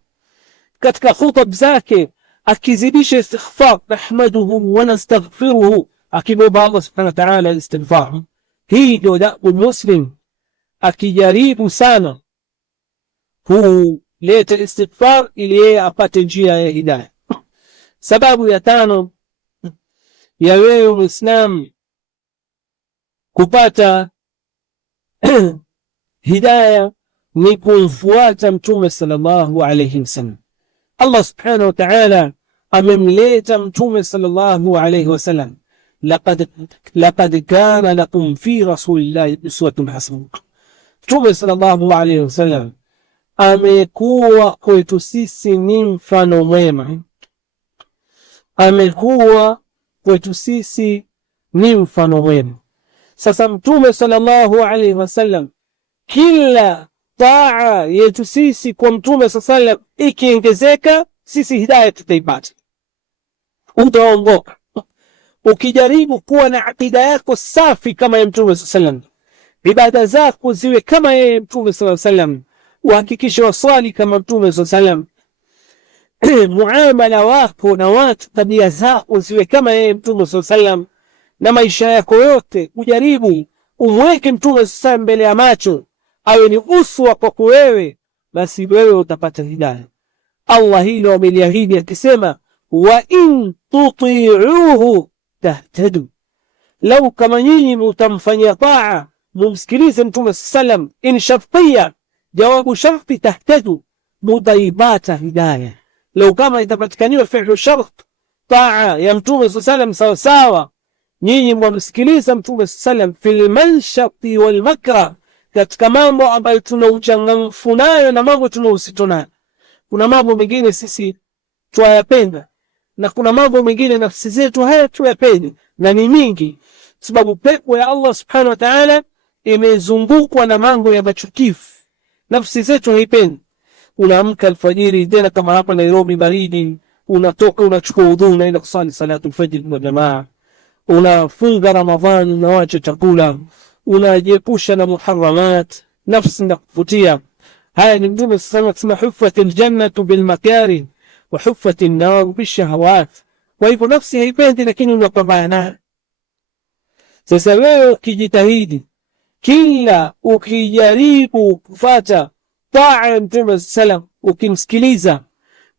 katika khutab zake akizidisha istighfar, nahmaduhu wa nastaghfiruhu, akimwomba Allah subhanahu wa ta'ala istighfar. Hii ndio dawa muslim, akijaribu sana kuleta istighfar ili yeye apate njia ya hidayah. Sababu ya tano ya wewe Muislam kupata hidayah ni kumfuata Mtume sallallahu alayhi wasallam. Allah subhanahu wa ta'ala amemleta Mtume sallallahu alayhi wasallam, laqad kana lakum fi rasulillahi uswatun hasanah. Mtume sallallahu alayhi wasallam amekuwa kwetu sisi ni mfano mwema, amekuwa kwetu sisi ni mfano wenu. Sasa Mtume sallallahu alaihi wasallam, kila taa yetu sisi kwa Mtume sallallahu alaihi wasallam ikiongezeka, sisi hidayah tutaipata, utaongoka. Ukijaribu kuwa na akida yako safi kama ya Mtume sallallahu alaihi wasallam, ibada zako ziwe kama yeye Mtume sallallahu alaihi wasallam, uhakikishe waswali kama Mtume sallallahu alaihi wasallam, muamala wako na watu, tabia zako ziwe kama yeye Mtume sallallahu alaihi wasallam, na maisha yako yote ujaribu umweke Mtume sallallahu alaihi wasallam mbele ya macho, awe ni uswa kwako wewe, basi wewe utapata hidayah. Allah hilo ameliahidi akisema, wa in tuti'uhu tahtadu, lau kama nyinyi mtamfanyia taa, mumsikilize Mtume sallallahu alaihi wasallam, in shartiya, jawabu sharti, tahtadu, mutaipata hidayah. Lau kama itapatikaniwa fi'lu shart, taa ya Mtume sallallahu alaihi wasallam sawa sawa, nyinyi mwamsikiliza Mtume sallallahu alaihi wasallam fil manshati wal makra, katika mambo ambayo tuna uchangamfu nayo na mambo tuna usito nayo. Kuna mambo mengine sisi tuyapenda na kuna mambo mengine nafsi zetu hayatuyapendi, na ni mingi, sababu pepo ya Allah subhanahu wa ta'ala imezungukwa na mambo ya machukifu, nafsi zetu haipendi. Unaamka alfajiri, tena kama hapa Nairobi baridi, unatoka unachukua udhu unaenda kusali salatu alfajiri kwa jamaa, unafunga Ramadhani, unawacha chakula, unajiepusha na muharramat, nafsi inakuvutia. Haya ni Mtume sallallahu alayhi wasallam, huffatil jannatu bil makari wa huffatin nar bil shahawat. Kwa hivyo nafsi haipendi, lakini unapambana nayo. Sasa wewe ukijitahidi, kila ukijaribu kufuata taa ya Mtume sallallahu alayhi wasallam, ukimsikiliza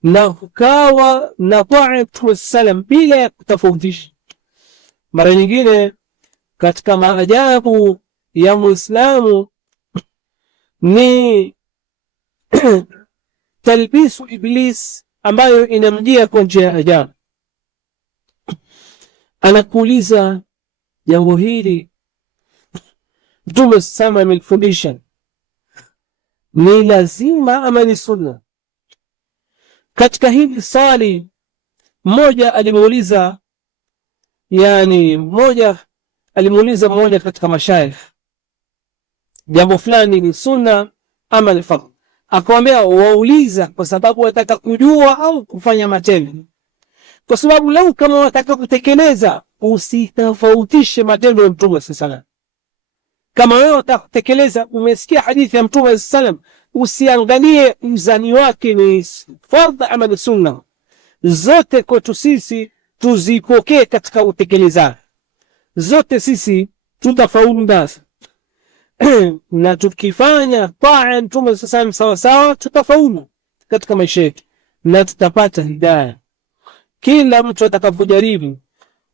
na ukawa na taa ya Mtume sallallahu alayhi wasallam bila ya kutofautisha. Mara nyingine katika maajabu ya Muislamu ni talbisu iblis ambayo inamjia kwa njia ya ajabu. Anakuuliza, jambo hili Mtume sallallahu amelifundisha, ni lazima ama ni sunna? Katika hili swali mmoja alimuuliza, mmoja katika mashaikh, jambo fulani ni sunna ama ni fardh? Akamwambia, wauliza kwa sababu wataka kujua au kufanya matendo? Kwa sababu lau kama wataka kutekeleza, usitofautishe matendo ya Mtume sallallahu alaihi wasallam. Kama wewe wataka kutekeleza, umesikia hadithi ya Mtume sallallahu alaihi wasallam, usiangalie mzani wake ni fardh ama ni sunna. Zote kwetu sisi tuzipokee katika utekelezaji, zote sisi tutafaulu nazo. Na tukifanya taa ya Mtume sallallahu sawa sawa, tutafaulu katika maisha yetu na tutapata hidayah. Kila mtu atakapojaribu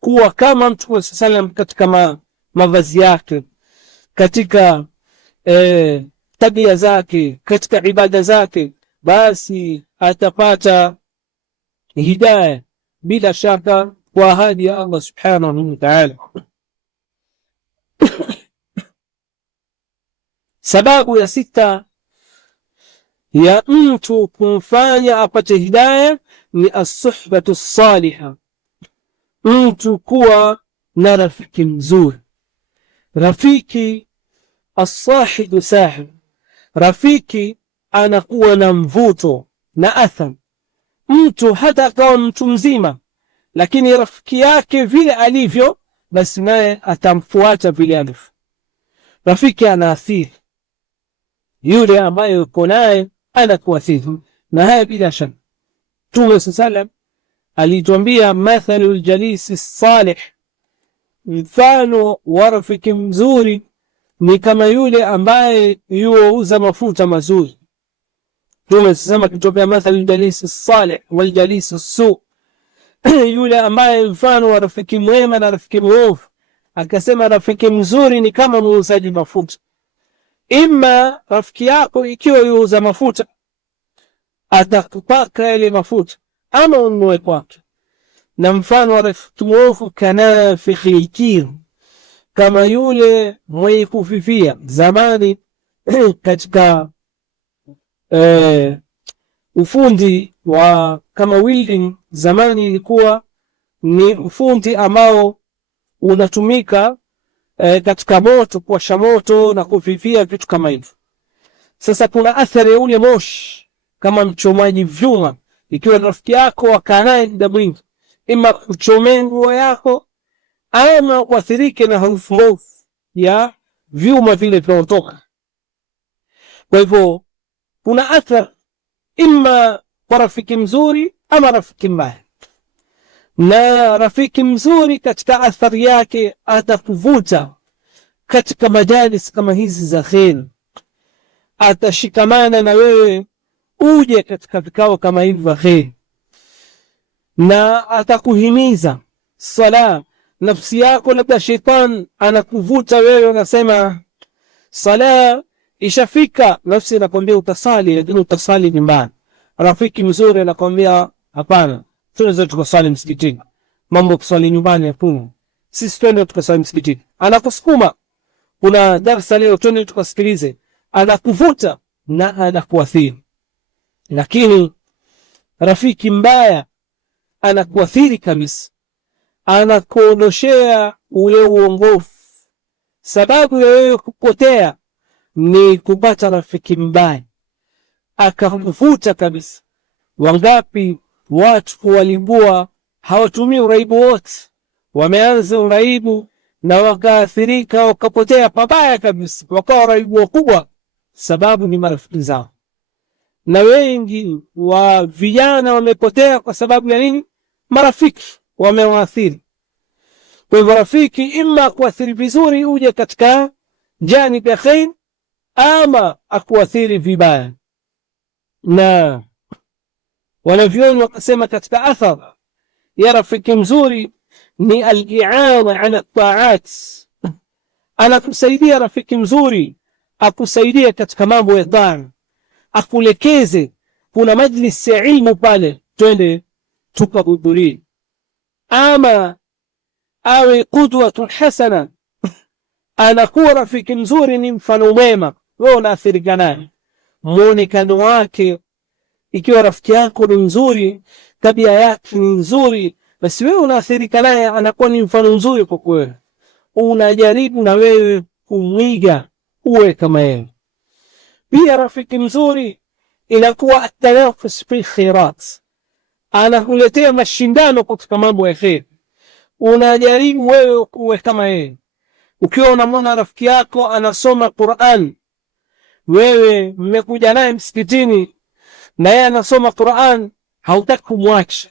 kuwa kama Mtume sallallahu katika mavazi yake, katika tabia zake, katika ibada zake, basi atapata hidayah bila shaka kwa ahadi ya Allah subhanahu wa ta'ala. Sababu ya sita ya mtu kumfanya apate hidayah ni as-suhbatu as-salihah, mtu kuwa na rafiki mzuri. Rafiki as-sahibu sahib, rafiki anakuwa na mvuto na athari. Mtu hata akawa mtu mzima, lakini rafiki yake vile alivyo, basi naye atamfuata vile alivyo. Rafiki anaathiri, yule ambaye uko naye anakuathiri, na haya bila shaka Mtume sallam alituambia, mathalul jalisi salih, mfano wa rafiki mzuri ni kama yule ambaye yuuza mafuta mazuri. Mtume sallam akituambia mathalul jalisi salih wal jalisi su, yule ambaye mfano wa rafiki mwema na rafiki mwovu, akasema rafiki mzuri ni kama muuzaji mafuta. Ima rafiki yako ikiwa yuuza mafuta atakupaka ile mafuta ama ununue kwake, na mfano wa rafiki mwovu kana fikhitir, kama yule mwenye kufifia. Zamani katika ufundi wa kama welding, zamani ilikuwa ni ufundi ambao unatumika katika moto, kuwasha moto na kuvivia vitu kama hivyo. Sasa kuna athari ya ule moshi kama mchomaji vyuma. Ikiwa rafiki yako akaa naye muda mwingi, ima kuchomea nguo yako ama kuathirike na harufu mbovu ya vyuma vile vinavyotoka. Kwa hivyo kuna athari ima kwa rafiki mzuri ama rafiki mbaya. Na rafiki mzuri katika athari yake atakuvuta katika majalis kama hizi za kheri, atashikamana na wewe uje katika vikao kama hivi vya kheri, na atakuhimiza sala. Nafsi yako labda shetani anakuvuta wewe, unasema sala ishafika, nafsi inakwambia utasali, lakini utasali nyumbani. Rafiki mzuri anakwambia hapana, tunaweza tukasali msikitini, mambo kusali nyumbani hakuna, sisi twende tukasali msikitini. Anakusukuma, kuna darasa leo, twende tukasikilize. Anakuvuta na anakuathiri. Lakini rafiki mbaya anakuathiri kabisa, anakuondoshea ule uongofu. Sababu ya wewe kupotea ni kupata rafiki mbaya, akakuvuta kabisa. Wangapi watu walibua hawatumii uraibu wote, wameanza uraibu na wakaathirika, wakapotea pabaya kabisa, wakawa uraibu wakubwa, sababu ni marafiki zao. Na wengi wa vijana wamepotea kwa sababu ya nini? Marafiki wamewaathiri. Kwa hivyo rafiki ima kuathiri vizuri uje katika janib ya khair, ama akuathiri vibaya. Na wanavyoni wakasema katika athar ya rafiki mzuri ni al-i'ana ala ta'at. Anakusaidia rafiki mzuri, akusaidia katika mambo ya taa, akulekeze. Kuna majlis ya ilmu pale, twende tukahudhurie. Ama awe qudwatun hasana, anakuwa rafiki mzuri, ni mfano mwema, wewe unaathirika naye. Muonekano wake, ikiwa rafiki yako ni mzuri, tabia yake ni nzuri, basi wewe unaathirika naye, anakuwa ni mfano mzuri kwa wewe. Unajaribu na wewe kumwiga uwe kama yeye. Pia rafiki mzuri inakuwa atanafus fi khairat, anakuletea mashindano katika mambo ya khair. Unajaribu wewe uwe kama yeye. Ukiwa unamwona rafiki yako anasoma Qur'an, wewe mmekuja naye msikitini na yeye anasoma Qur'an, hautaki kumwacha,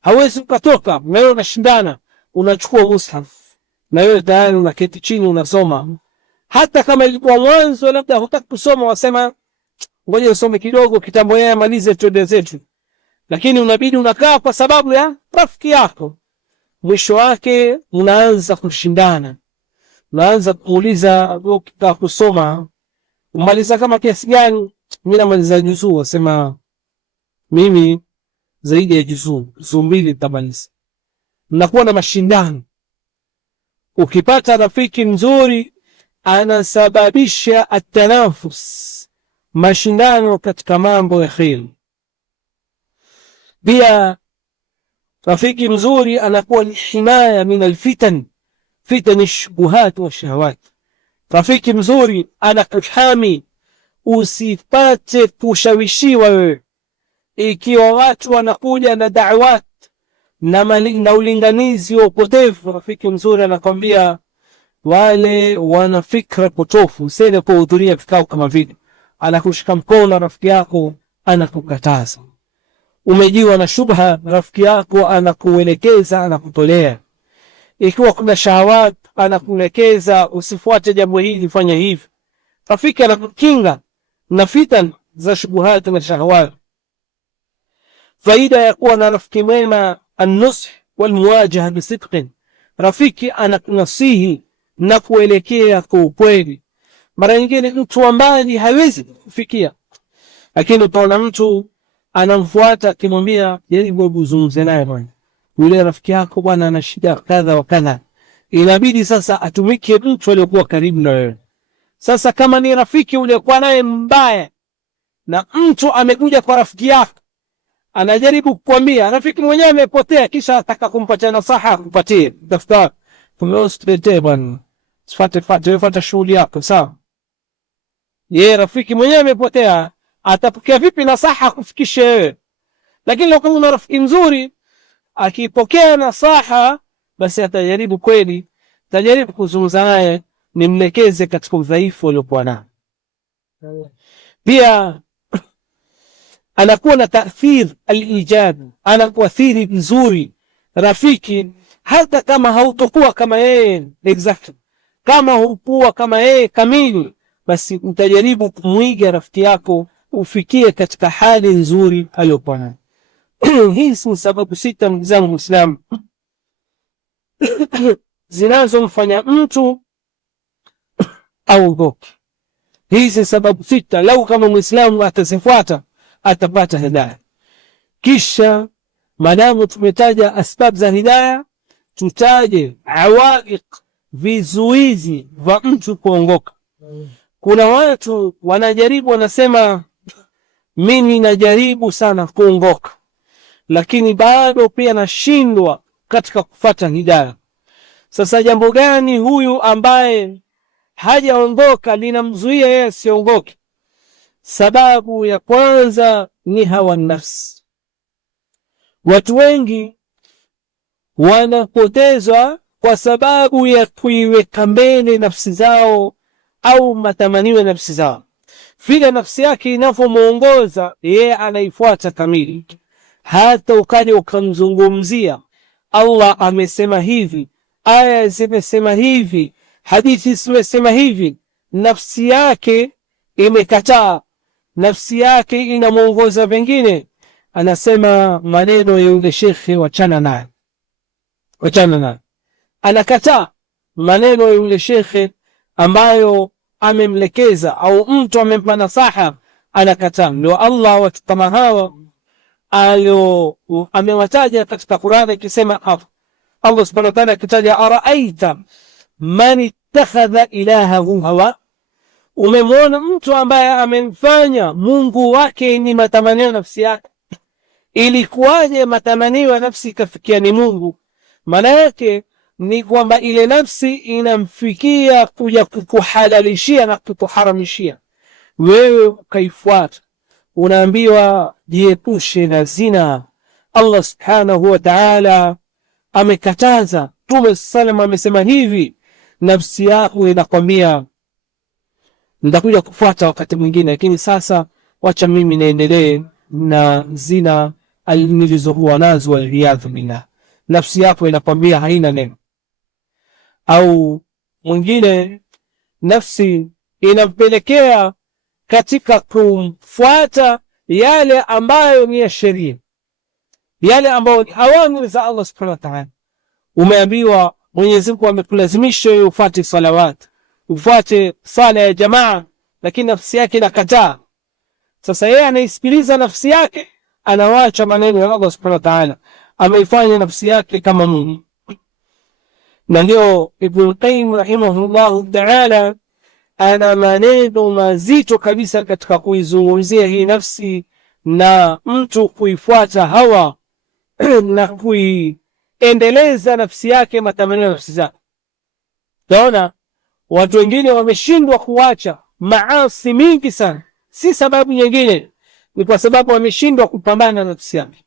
hawezi ukatoka, wewe unashindana, unachukua mushaf na wewe tayari unaketi chini unasoma. Hata kama ilikuwa mwanzo labda hutaki kusoma, wasema ngoja usome kidogo kitambo yeye amalize twende zetu, lakini unabidi unakaa kwa sababu ya rafiki yako. Mwisho wake unaanza kushindana, unaanza kuuliza ukitaka kusoma umaliza kama kiasi gani? Mimi namaliza juzuu, wasema mimi zaidi ya juzuu 2 nitamaliza. Mnakuwa na mashindano. Ukipata rafiki mzuri anasababisha atanafus, mashindano katika mambo ya khair. Pia rafiki mzuri anakuwa ni himaya min alfitan, fitan ash-shubuhat wa shahawat. Rafiki mzuri anakuhami usipate kushawishiwa wewe. Ikiwa watu wanakuja na da'wat na ulinganizi wa upotevu, rafiki mzuri anakwambia wale wana fikra potofu, usiende kuhudhuria vikao kama vile. Anakushika mkono rafiki yako, anakukataza. Umejiwa na shubha, rafiki yako anakuelekeza, anakutolea. Ikiwa kuna shahawat, anakuelekeza usifuate jambo hili, fanya hivi. Rafiki anakukinga na fitan za shubuhat na shahawat. Faida ya kuwa na rafiki mwema, an-nush wal muwajaha bisidqin. Rafiki anakunasihi na kuelekea kwa ukweli. Mara nyingine mtu ambaye hawezi kufikia, lakini utaona mtu anamfuata akimwambia jaribu kuzungumza naye bwana, yule rafiki yako bwana ana shida kadha wa kadha. Inabidi sasa atumike mtu aliyokuwa karibu na wewe. Sasa kama ni rafiki uliyekuwa naye mbaya na mtu amekuja kwa rafiki yako anajaribu kukwambia, rafiki mwenyewe amepotea, kisha ataka kumpatia nasaha, kupatie daftari kumeusitetee bwana, fuata shughuli yako, sawa. Yeye rafiki mwenyewe amepotea, atapokea vipi nasaha kufikisha wewe? Lakini leo kama una rafiki mzuri, akipokea nasaha, basi atajaribu kweli, atajaribu kuzungumza naye, nimlekeze katika udhaifu aliokuwa nao. Pia anakuwa na taathir al-ijab, anakuathiri vizuri rafiki, hata kama hautokuwa kama yeye exactly, kama hukuwa kama yeye kamili, basi utajaribu kumwiga rafiki yako ufikie katika hali nzuri aliyokuwa nayo. Hizi ni sababu 6 ndugu zangu Muislamu zinazomfanya mtu aongoke. Hizi sababu 6 lau kama Muislamu atazifuata atapata hidayah. Kisha maadamu tumetaja asbab za hidayah, tutaje awaiq, vizuizi vya mtu kuongoka. Kuna watu wanajaribu, wanasema mimi najaribu sana kuongoka, lakini bado pia nashindwa katika kufuata hidayah. Sasa jambo gani huyu ambaye hajaongoka linamzuia yeye asiongoke? Sababu ya kwanza ni hawa nafsi. Watu wengi wanapotezwa kwa sababu ya kuiweka mbele nafsi zao au matamanio ya nafsi zao. Vile nafsi yake inavyomuongoza yeye anaifuata kamili. Hata ukaja ukamzungumzia Allah amesema hivi, aya zimesema hivi, hadithi zimesema hivi, nafsi yake imekataa, nafsi yake inamuongoza vingine. Anasema maneno ya yule shekhe, wachana naye, wachana naye. Anakataa maneno ya yule shekhe ambayo amemlekeza au mtu amempa nasaha, anakataa. Ndio Allah watu kama hawa amewataja katika Qur'ani akisema, Allah subhanahu wa ta'ala akitaja araaita man ittakhadha ilahahu hawa, umemwona mtu ambaye amemfanya Mungu wake ni matamanio nafsi yake. Ilikuwaje matamanio ya nafsi ikafikia ni Mungu? Maana yake ni kwamba ile nafsi inamfikia kuja kukuhalalishia na kukuharamishia, wewe ukaifuata. Unaambiwa jiepushe na zina, Allah subhanahu wa ta'ala amekataza, Mtume sallam amesema hivi, nafsi yako inakwambia nitakuja kufuata wakati mwingine, lakini sasa wacha mimi naendelee na zina nilizokuwa nazo, waliyadhu billah. Nafsi yako inakwambia haina neno. Au mwingine nafsi inampelekea katika kumfuata yale ambayo ni ya sheria, yale ambayo ni awamri za Allah subhanahu wa ta'ala. Umeambiwa Mwenyezi Mungu amekulazimisha ufuate salawat, ufuate sala ya jamaa, lakini nafsi yake inakataa. Sasa yeye anaisikiliza nafsi yake, anawacha maneno ya Allah subhanahu wa ta'ala, ameifanya nafsi yake kama Mungu. Na ndio Ibn Qayyim rahimahullahu ta'ala ana maneno mazito kabisa katika kuizungumzia hii nafsi na mtu kuifuata hawa na kuiendeleza nafsi yake, matamanio ya nafsi zake. Taona watu wengine wameshindwa kuacha maasi mingi sana, si sababu nyingine, ni kwa sababu wameshindwa kupambana na nafsi yake.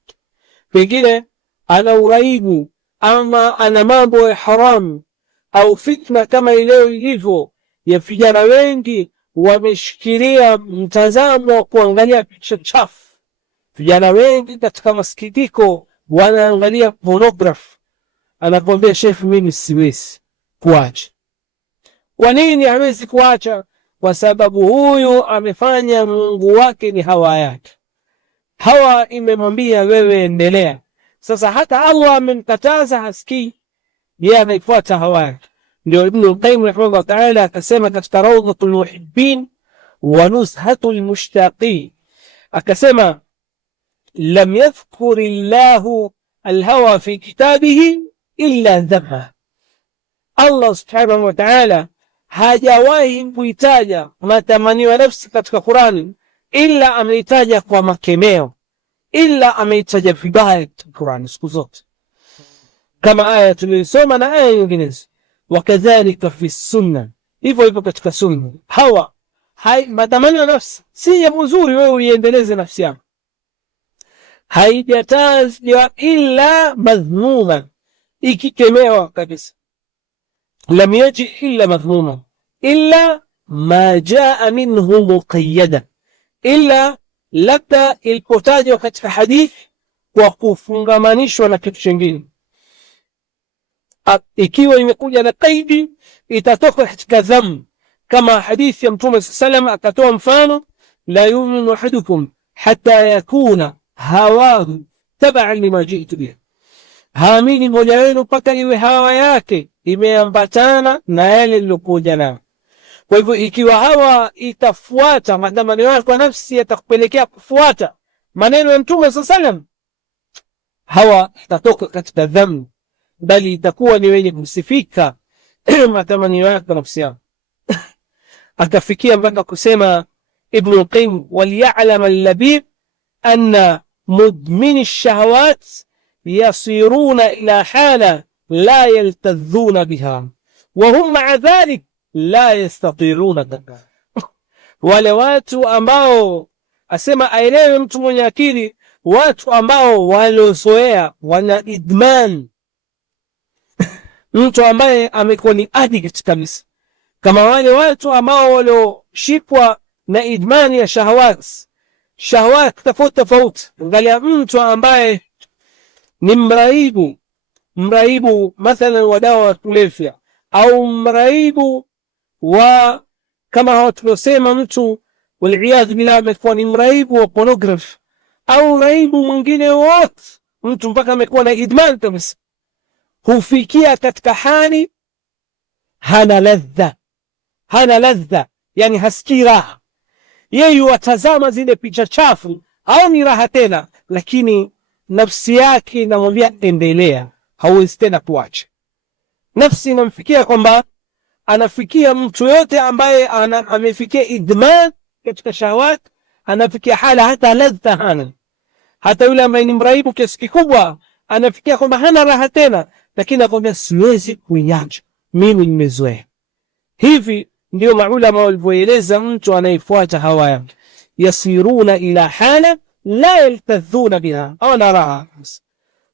Pengine ana uraibu ama ana mambo ya haramu au fitna kama ileo ilivyo ya vijana wengi wameshikilia mtazamo wa kuangalia picha chafu. Vijana wengi katika masikitiko wanaangalia pornography. Anakwambia Sheikh, mimi siwezi kuacha. Kwa nini hawezi kuacha? Kwa sababu huyu amefanya Mungu wake ni hawa yake. Hawa imemwambia wewe endelea. Sasa hata Allah amemkataza hasikii, yeye anaifuata hawa yake. Ndio Ibn Qayyim rahimahullah ta'ala akasema katika Rawdatul Muhibbin wa Nuzhatul Mushtaqin, akasema lam yadhkur Allahu alhawa fi kitabihi illa dhamma. Allah subhanahu wa ta'ala hajawahi kuitaja matamanio ya nafsi katika Qur'ani ila ameitaja kwa makemeo. illa ameitaja vibaya Qur'an siku zote, kama aya tulisoma na aya nyinginezo. Wakadhalika fi sunna, hivyo hivyo katika sunna. Hawa matamanio ya nafsi si jambo zuri wewe uiendeleze nafsi yako, haijatajwa illa madhmuma, ikikemewa kabisa. Lam yaji illa madhmuma illa ma jaa minhu muqayyada, illa labda ilipotajwa katika hadithi kwa kufungamanishwa na kitu kingine. Ikiwa imekuja na kaidi itatoka katika dhamm, kama hadithi ya Mtume sallam akatoa mfano, la yu'minu ahadukum hatta yakuna hawahu tab'an lima ji'tu bihi, haamini mmoja wenu mpaka iwe hawa yake imeambatana na yale nilokuja nayo. Kwa hivyo ikiwa hawa itafuata matamanio yako kwa nafsi, yatakupelekea kufuata maneno ya Mtume sallam, hawa itatoka katika dhamm, bali itakuwa ni wenye kusifika matamanio yako nafsi yako. Akafikia mpaka kusema Ibn al-Qayyim, waliya'lam al-labib anna mudmin ash-shahawat yasiruna ila hala la yaltadhuna biha wa hum ma'a dhalik la yastatiruna daka. Wale watu ambao, asema aelewe mtu mwenye akili, watu ambao walozoea, wana idman, mtu ambaye amekuwa ni addict kabisa, kama wale watu ambao walioshikwa na idmani ya shahawat tofauti tofauti. Angalia mtu ambaye ni mraibu mathalan wa dawa ya kulevya, au mraibu wa, kama hao tulosema, mtu waliyadhu billah amekuwa ni mraibu wa pornography, au mraibu mwingine wote, mtu mpaka amekuwa na idman kabisa, hufikia katika hali hana ladha, yani hasikii raha. Yeye watazama zile picha chafu, au ni raha tena, lakini nafsi yake inamwambia endelea, hauwezi tena kuacha. Nafsi inamfikia kwamba anafikia mtu yote ambaye amefikia idman katika shahawat, anafikia hala hata ladha hana. Hata yule ambaye ni mraibu kiasi kikubwa anafikia kwamba hana raha tena, lakini akwambia siwezi kuiacha, mimi nimezoea. Hivi ndio maulama walivyoeleza mtu anayefuata hawa yake, yasiruna ila hala la yaltadhuna biha, au naraha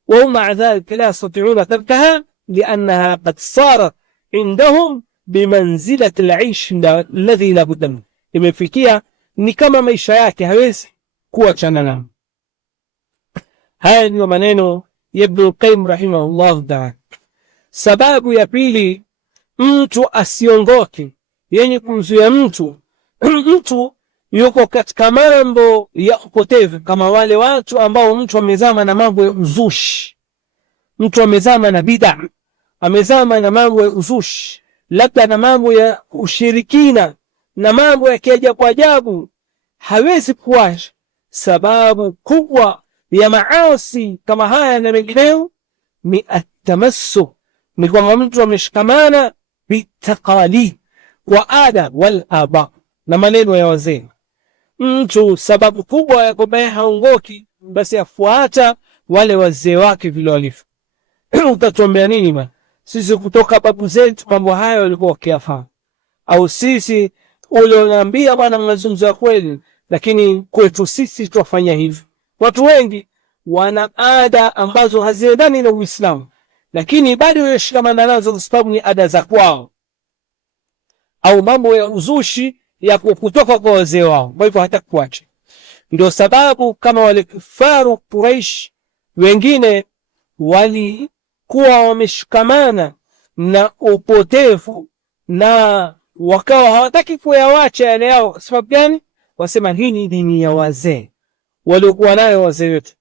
wa hum ma'a dhalika la yastati'una tarkaha li'annaha qad sarat indahum bimanzilati al-'aysh alladhi la budda minhu, imefikia ni kama maisha yake, hawezi kuachana nayo. Haya ndio maneno ya Ibn al-Qayyim rahimahullah ta'ala. Sababu ya pili, mtu asiongoke, yenye kumzuia mtu yuko katika mambo ya upotevu, kama wale watu ambao mtu amezama na mambo ya uzushi, mtu amezama na bid'a, amezama na mambo ya uzushi, labda na mambo ya ushirikina na mambo ya kiajabu ajabu, hawezi kuacha. Sababu kubwa ya maasi kama haya na mengineo ni atamassuk, ni kwamba mtu ameshikamana bitaqalid wa ada wal aba, na maneno ya wazee. Mtu sababu kubwa ya kwamba haongoki, basi afuata wale wazee wake vile walivyo. Utatuambia nini bwana? Sisi kutoka babu zetu mambo hayo walikuwa wakiyafanya, au sisi ule unaambia bwana mazungumzo ya kweli, lakini kwetu sisi tuwafanya hivi. Watu wengi wana ada ambazo haziendani na Uislamu, lakini bado wanashikamana nazo kwa sababu ni ada za kwao, au mambo ya uzushi ya kutoka kwa wazee wao, kwa hivyo hata kuacha. Ndio sababu kama wale kufaru Quraish wengine walikuwa wameshikamana na upotevu na wakawa hawataki kuyawacha yale yao. Sababu gani? Wasema hii ni dini ya wazee waliokuwa nayo wazee wetu,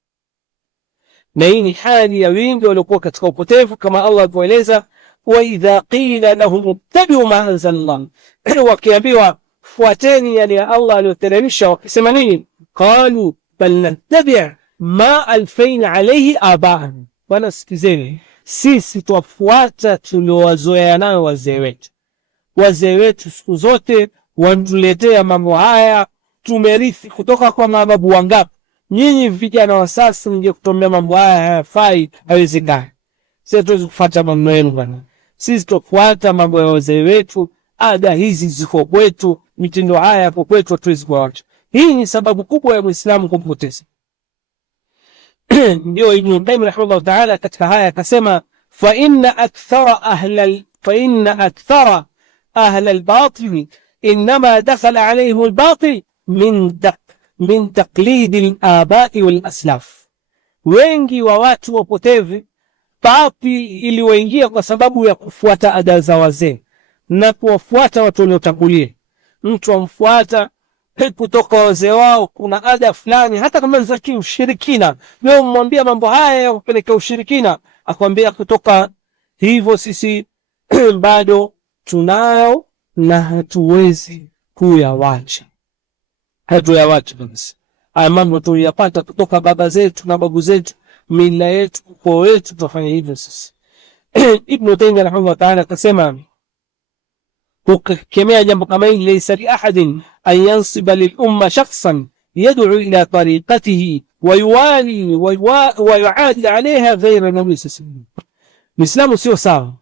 na hii ni hali ya wingi waliokuwa katika upotevu, kama Allah alivyoeleza, wa idha qila lahum ittabi'u ma anzalallah, wakiambiwa fuateni yale ya Allah aliyoteremsha, wakisema nini? Qalu bal nattabi' ma alfaina alayhi aba'ana, bwana sikizeni, sisi twafuata tuliowazoea nayo wazee wetu. Wazee wetu siku zote wanatuletea mambo haya, tumerithi kutoka kwa mababu wangapi. Nyinyi vijana wa sasa mje kutuambia mambo haya hayafai, haiwezekani. Sisi tuwezi kufuata mambo yenu bwana. Sisi tufuata mambo ya wazee wetu, ada hizi ziko kwetu, mitindo haya hapo kwetu hatuwezi kuacha. Hii ni sababu kubwa ya Muislamu kumpoteza. Ndio Ibn Qayyim rahimahullah ta'ala katika haya akasema fa inna akthara ahla al-batil inma dakhala alayhi al-batil min taqlid al-aba'i wal-aslaf. Wengi wa watu wapotevu batil iliwaingia kwa sababu ya kufuata ada za wazee na kuwafuata watu waliotangulia. Mtu amfuata kutoka wazee wao, kuna ada fulani, hata kama ni za ushirikina, wewe umwambia mambo haya ya kupeleka ushirikina, akwambia kutoka hivyo sisi bado tunayo na hatuwezi kuyawacha. Hatuyawacha kabisa. Haya mambo tuliyapata kutoka baba zetu na babu zetu, mila yetu, ukoo wetu, tutafanya hivyo sisi. Ibn Taymiyyah rahimahullah ta'ala akasema kukemea jambo kama hili, laysa li ahadin an yansiba lil umma shakhsan yad'u ila tariqatihi wa yuwali wa yuadi alayha ghayra nabii sallallahu. Muislamu sio sawa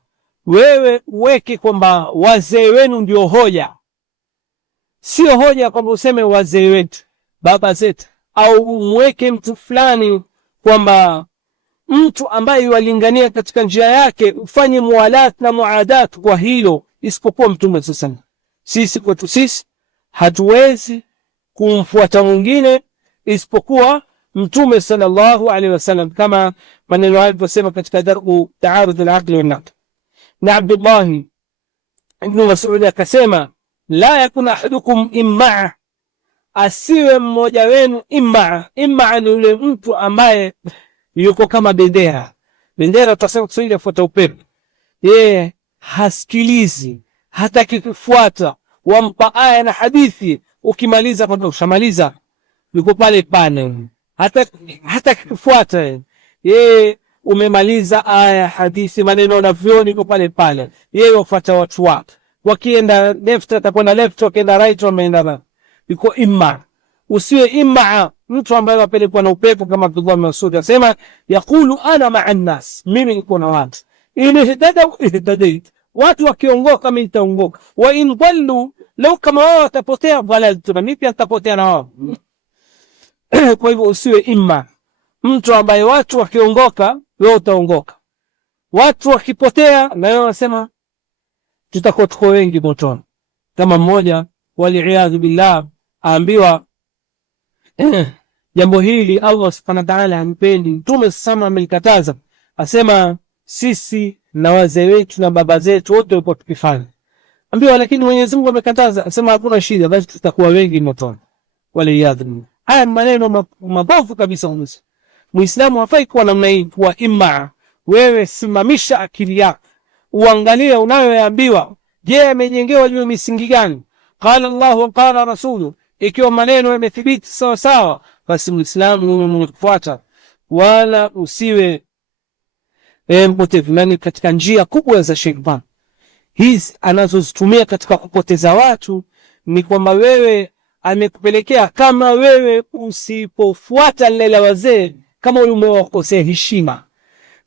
wewe uweke kwamba wazee wenu ndio hoja. Sio hoja kwamba useme wazee wetu, baba zetu, au umweke mtu fulani kwamba mtu ambaye walingania katika njia yake ufanye mualat na muadat kwa hilo, isipokuwa Mtume sasa. Sisi kwetu sisi hatuwezi kumfuata mwingine isipokuwa Mtume sallallahu alaihi wasallam, kama maneno alivyosema katika Dar'u Ta'arud al-Aql wal-Naql. Na Abdullah ibn Mas'ud akasema la yakun ahadukum imma, asiwe mmoja wenu imma. Imma ni yule mtu ambaye yuko kama bendera. Bendera tutasema Kiswahili afuata upepo. Yeye hasikilizi, hataki kufuata, wampa aya na hadithi, ukimaliza kwamba ushamaliza, yuko pale pale, hata kufuata. Yeye umemaliza aya, hadithi, maneno na vioni, yuko pale pale. Yeye wafuata watu wake, wakienda left atakwenda left, wakienda right wameenda right. Yuko imma. Usiwe imma mtu ambaye wapelekwa na upepo, kama Abdullah bin Mas'ud asema yaqulu ana ma'a an-nas, mimi niko na watu, in ihtadait, watu wakiongoka mimi nitaongoka, wa in dallu, law kama wao watapotea, dhalaltu, mimi pia nitapotea na wao. Kwa hivyo usiwe imma mtu ambaye watu wakiongoka wewe utaongoka, watu wakipotea na wewe unasema tutakuwa tuko wengi motoni. Kama mmoja wali'iyadhu billah aambiwa jambo hili Allah subhanahu wa ta'ala hampendi, Mtume sama amelikataza, asema sisi na wazee wetu na baba zetu wote wapo tukifanya. Ambiwa lakini Mwenyezi Mungu amekataza, asema hakuna shida, basi tutakuwa wengi motoni. Waliyadhu. Haya maneno mabovu kabisa. Muislamu hafai kuwa namna hii, kuwa imma. Wewe simamisha akili yako, uangalie unayoambiwa, je, amejengewa juu misingi gani? Qala Allah wa qala rasuluhu. Ikiwa maneno yamethibiti sawa sawa, basi Muislamu mfuata, wala usiwe mpotevu. Nani katika njia kubwa za shetani hizi anazozitumia katika kupoteza watu ni kwamba wewe amekupelekea, kama wewe usipofuata lela wazee, kama umewakosea heshima,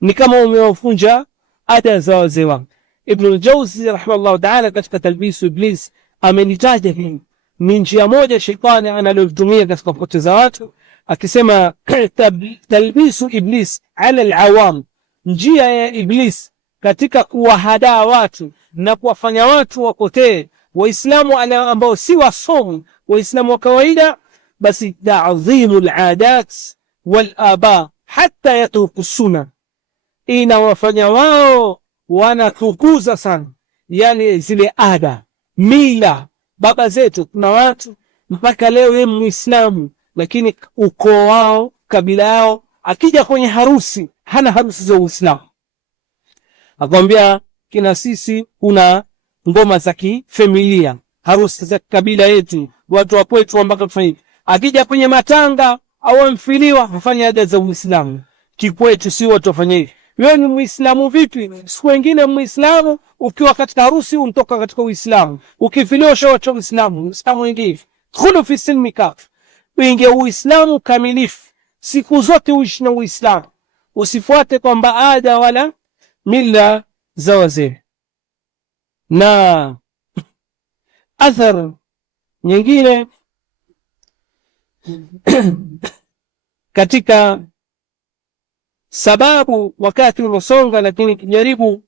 ni kama umewavunja ada za wazee wako. Ibn al-Jawzi rahimahullah ta'ala katika Talbisu Iblis amenitaja hii ni njia moja shetani analotumia katika kupoteza watu, akisema talbisu iblis ala al-awam, njia ya iblis katika kuwahadaa watu na kuwafanya watu wapotee, waislamu ambao si wasomi, waislamu wa kawaida, basi ta'dhimu al-adat wal-aba hatta yatruku sunna, inawafanya wao wanatukuza sana yani zile ada, mila baba zetu. Kuna watu mpaka leo yeye Muislamu, lakini ukoo wao, kabila yao, akija kwenye harusi hana harusi za Uislamu. Akwambia kina sisi kuna ngoma za kifamilia, harusi za kabila yetu, watu wa kwetu mpaka tufanye. Akija kwenye matanga au mfiliwa hafanya ada za Uislamu. Kikwetu si watu wafanye hivi. Wewe ni Muislamu vipi? Siku wengine Muislamu ukiwa katika harusi unatoka katika Uislamu, ukifiliwa shawa cha Uislamu. Uislamu ingi hivi khulu fi silmi kaf, uingie Uislamu kamilifu, siku zote uishi na Uislamu, usifuate kwamba ada wala mila za wazee. Na athar nyingine katika sababu wakati unasonga, lakini kijaribu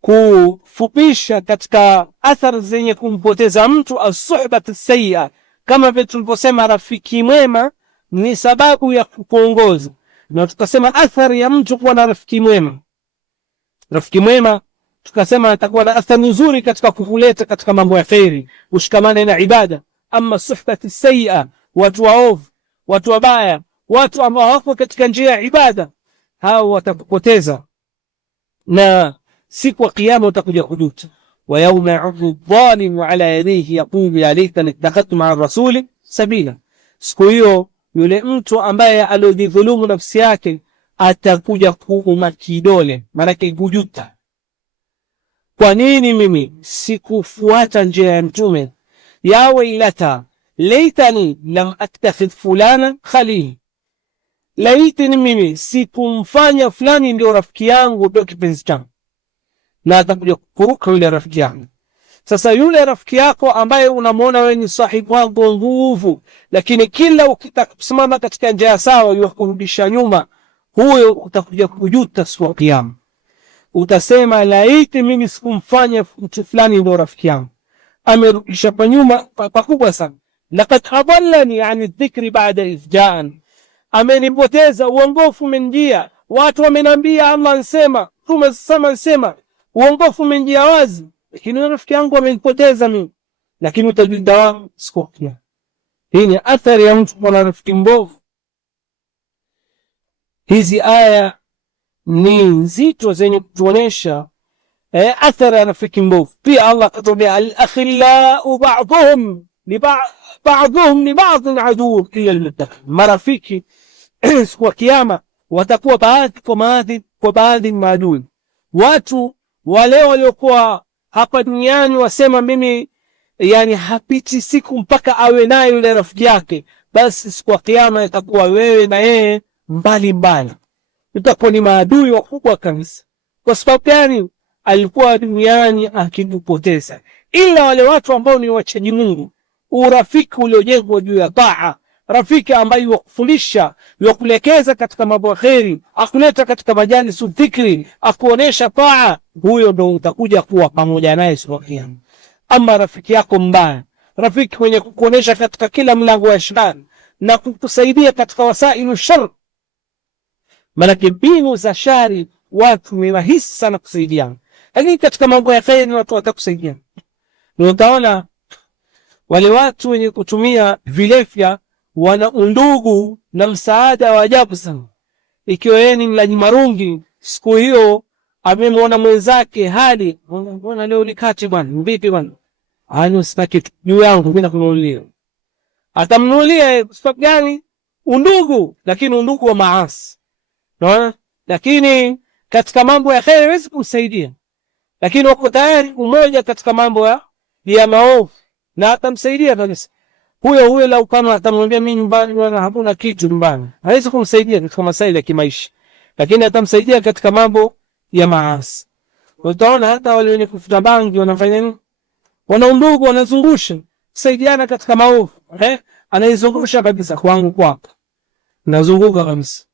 kufupisha katika athari zenye kumpoteza mtu, as-suhbatu sayyi'a, kama vile tulivyosema rafiki mwema ni sababu ya kuongoza, na tukasema athari ya mtu kuwa na rafiki mwema. Rafiki mwema tukasema atakuwa na athari nzuri katika kukuleta katika mambo ya khairi, ushikamane na ibada. Ama suhbatu sayyi'a, watu waovu, watu wabaya, watu ambao wako katika njia ya ibada, hao watakupoteza na siku ya kiyama utakuja kujuta. Wa yawma ya'uddu adh-dhalimu ala yadayhi yaqulu ya laitani ittakhadhtu ma'a ar-rasuli sabila, siku hiyo yule mtu ambaye aliyodhulumu nafsi yake atakuja kuuma kidole, maana yake kujuta. Kwa nini mimi sikufuata njia ya mtume? Ya wailata laitani lam attakhidh fulana khalil, laitani mimi sikumfanya fulani ndio rafiki yangu ndio kipenzi changu. Na atakuja kukuruka yule rafiki yako. Sasa yule rafiki yako ambaye unamuona wewe ni sahibu wako nguvu, lakini kila ukitaka kusimama katika njia sawa yukurudisha nyuma, huyo utakuja kujuta siku ya kiyama. Utasema laiti mimi sikumfanya mtu fulani ndio rafiki yangu, amerudisha kwa nyuma pakubwa sana. Laqad adallani an adh-dhikri ba'da idh ja'an, amenipoteza, uongofu umenijia, watu wamenambia Allah ansema, Mtume sema uongofu umenijia wazi, lakini rafiki yangu amenipoteza mimi. Lakini utajuta siku ya kiyama. Hii ni athari ya mtu kuwa na rafiki mbovu. Hizi aya ni nzito zenye kutuonesha athari ya rafiki mbovu. Pia Allah akatuambia al-akhillau ba'dhum li ba'dhin aduwwun illa al-muttaqin, marafiki siku ya kiyama watakuwa baadhi kwa baadhi maadui. Watu wale waliokuwa hapa duniani wasema mimi yani hapiti siku mpaka awe naye yule rafiki yake, basi siku ya kiyama itakuwa wewe na yeye mbali mbali, itakuwa ni maadui wakubwa kabisa. Kwa sababu gani? Alikuwa duniani akikupoteza. Ila wale watu ambao ni wachaji Mungu, urafiki uliojengwa juu ya taa, rafiki ambaye wakufundisha, wakulekeza katika mambo ya kheri, akuleta katika majalis dhikri, akuonesha taa, huyo ndo utakuja kuwa pamoja naye siku ya kiyama. Ama rafiki yako mbaya, rafiki mwenye kukuonesha katika kila mlango wa shari na kukusaidia katika wasailu shar, manake mbinu za shari watu ni rahisi sana kusaidiana, lakini katika mambo ya kheri watu watakusaidiana. Ndio utaona wale watu wenye kutumia vilefya wana undugu na msaada wa ajabu sana. Ikiwa yeye ni mlaji marungi, siku hiyo amemwona mwenzake hali, mbona leo likati bwana, vipi bwana, ani usitaki juu yangu mimi nakununulia, atamnunulia sababu gani? Undugu, lakini undugu wa maasi. Unaona? Lakini katika mambo ya kheri hawezi kumsaidia, lakini wako tayari umoja katika mambo ya maovu na atamsaidia kabisa. Huyo la upano atamwambia mimi nyumbani bwana hakuna kitu nyumbani, hawezi kumsaidia katika masuala ya kimaisha, lakini atamsaidia katika mambo ya maasi. Utaona hata wale wenye kufuta bangi wanafanya nini? Wana undugu, wanazungusha kusaidiana katika maovu. Anaizungusha kabisa kwangu kwako, nazunguka kabisa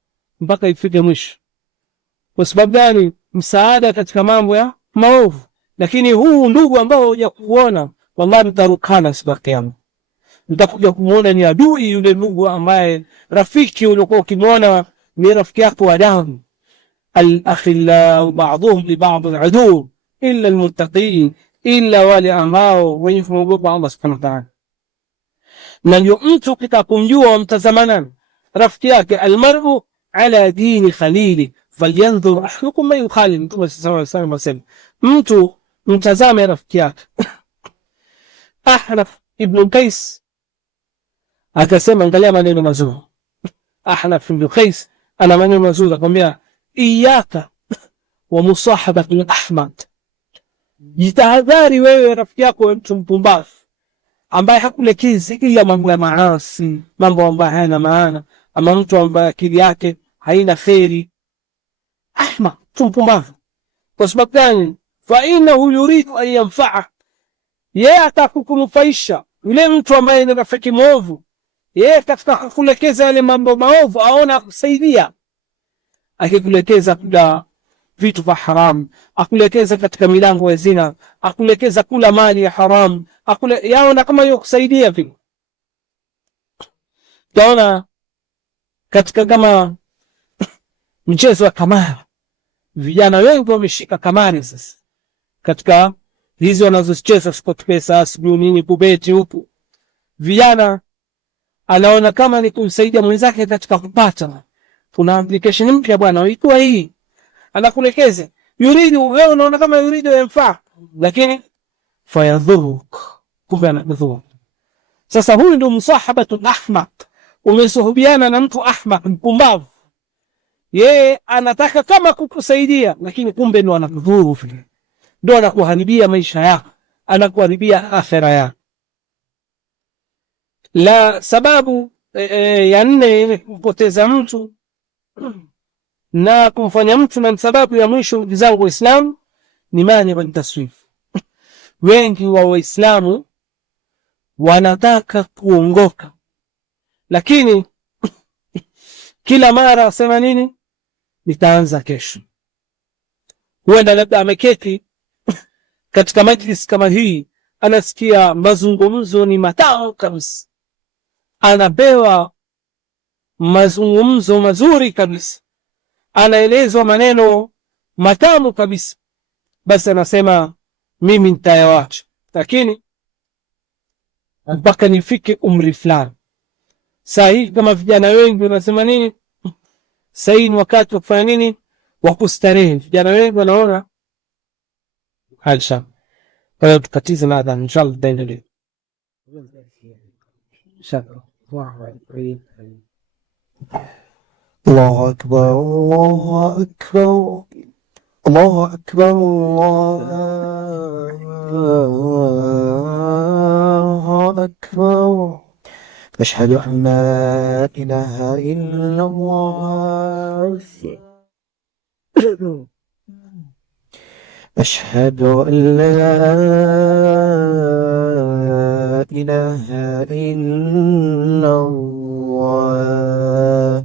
mpaka ifike mwisho. Kwa sababu gani? Msaada katika mambo ya maovu. Lakini huu ndugu ambao huja kuona, wallahi mtarukana siku ya kiyama. Mtakuja kumuona ni adui yule ndugu ambaye rafiki uliokuwa ukimwona ni rafiki yako wa damu. Al-akhillau ba'dhum li ba'dhin adu illa al-muttaqin, illa wale ambao wenye kumwogopa Allah subhanahu wa ta'ala. Na ndio mtu kitapomjua mtazamana rafiki yake, almar'u ala dini khalili falyanzur ahadukum man yukhalil. Mtume sallallahu alayhi wasallam, mtu mtazame rafiki yake. Ahnaf ibn Qais akasema, angalia maneno mazuri. Ahnaf ibn Qais ana maneno mazuri, akamwambia iyaka wa musahabatul ahmad, jitahadhari wewe rafiki yako mtu mpumbavu ambaye hakulekezi ila mambo ya maasi, mambo ambayo hayana maana, ama mtu ambaye akili yake haina kheri, ahmaq, mpumbavu. Kwa sababu gani? Fa innahu yuridu an yanfa'ak, yeye atakukunufaisha. Yule mtu ambaye ni rafiki mwovu, yeye katika kukulekeza yale mambo maovu aona kusaidia, akikulekeza kula vitu vya haramu, akulekeza katika milango ya zina, akulekeza kula mali ya haramu, yaona kama hiyo kusaidia vile. Taona katika kama mchezo wa kamari, vijana wengi wameshika kamari sasa, katika hizi wanazocheza SportPesa, sijui nini, kubeti huku, vijana anaona kama ni kumsaidia mwenzake katika kupata. Kuna application mpya bwana, huitwa hii, anakulekeza yuridu, wewe unaona kama yuridu yanfa, lakini fayadhuruk, kumbe anadhuru. Sasa huyu ndio msahabatu ahmaq, umesuhubiana na mtu ahmaq, mpumbavu. Yeye anataka kama kukusaidia, lakini kumbe ndo anakudhuru vile, ndo anakuharibia maisha yako, anakuharibia akhira yako. La sababu ya nne kupoteza mtu na kumfanya mtu, na sababu ya mwisho, ndugu zangu Waislamu, ni mani wa taswif. Wengi wa Waislamu wanataka kuongoka, lakini kila mara wasema nini? Nitaanza kesho. Huenda labda ameketi katika majlis kama hii, anasikia mazungumzo ni matamu kabisa, anapewa mazungumzo mazuri kabisa, anaelezwa maneno matamu kabisa, basi anasema mimi nitayawacha, lakini mpaka nifike umri fulani. Saa hii kama vijana wengi wanasema nini? Saa hii ni wakati wa kufanya nini? Wa kustarehe. Vijana wengi wanaona halsha. Kwa hiyo tukatize na adhan, inshallah tutaendelea. الله أكبر الله أكبر الله أكبر الله أكبر أشهد أن لا إله إلا الله أشهد أن لا إله إلا الله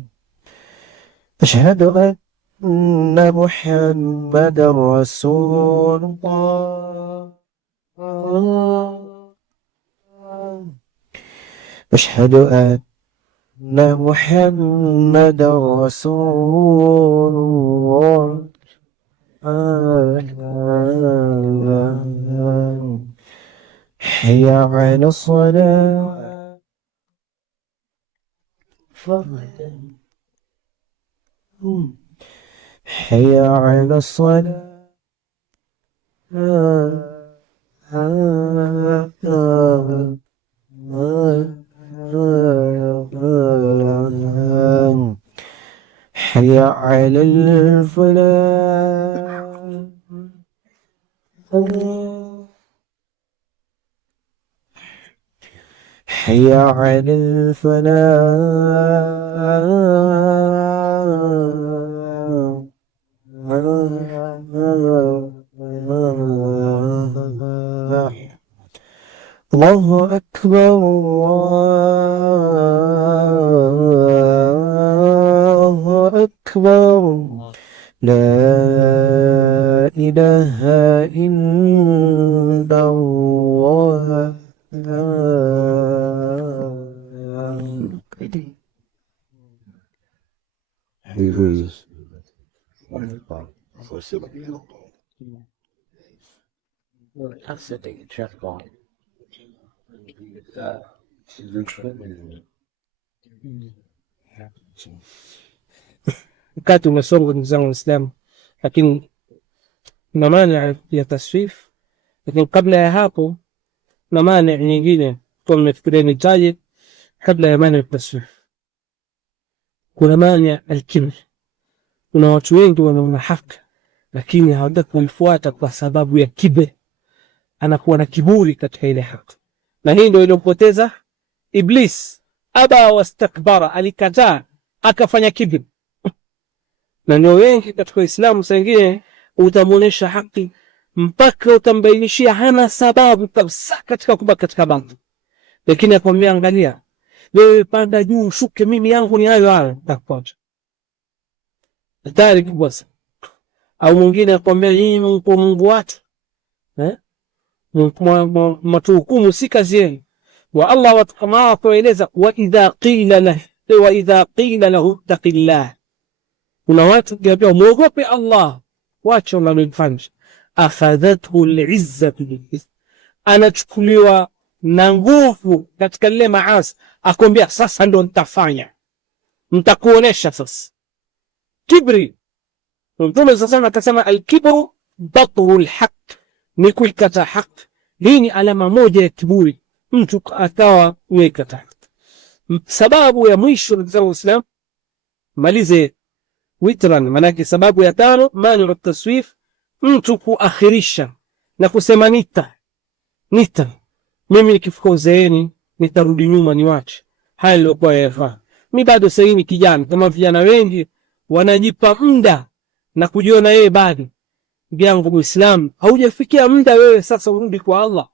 أشهد أن محمدا رسول الله أشهد أن محمدا رسول الله حي على الصلاة حي على الصلاة حي على الفلاح حي على الفلاح الله أكبر الله أكبر لا إله إلا الله Wakati umesonga ndugu zangu Waislamu, lakini kuna maana ya taswif. Lakini kabla ya hapo kuna maana nyingine kwa mmefikiria nitaje. Kabla ya maana ya taswif kuna maana al-kibr. Kuna watu wengi wanaona haki lakini hawataki kuifuata kwa sababu ya kibr, anakuwa na kiburi katika ile haki, na hii ndio iliyopoteza Iblis. Aba wastakbara, alikataa akafanya kibri. Na ndio wengi katika Uislamu sengine utamuonesha haki mpaka utambainishia hana sababu kabisa katika kubaki katika bangi, lakini akwambia angalia wewe, panda juu shuke, mimi yangu ni hayo hayo, takuacha hatari kubwa sana. Au mwingine akwambia yeye mko Mungu watu matuhukumu si kazi yenu. Wa Allah watu kama hao kueleza, wa idha qila lahu taqillah, kuna watu kiambia muogope Allah, wacha unalofanya, akhadhathu al-izza bil-ithm, anachukuliwa na nguvu katika lile maasi, akwambia sasa ndo nitafanya, nitakuonesha sasa. Kibri. Mtume sasa akasema al-kibru batru al-haq, ni kuikata haki. Hii ni alama moja ya kiburi, mtu akawa kuikata haki. Sababu ya mwisho ndugu Waislamu, malize witran, manake sababu ya tano, mani taswif, mtu kuakhirisha na kusema nita mimi nikifika uzeeni nitarudi nyuma niwache haya nilikuwa yafanya. Mimi bado sasa ni kijana, kama vijana wengi wanajipa muda na kujiona yeye bado. Biangu Muislamu, haujafikia muda wewe sasa urudi kwa Allah.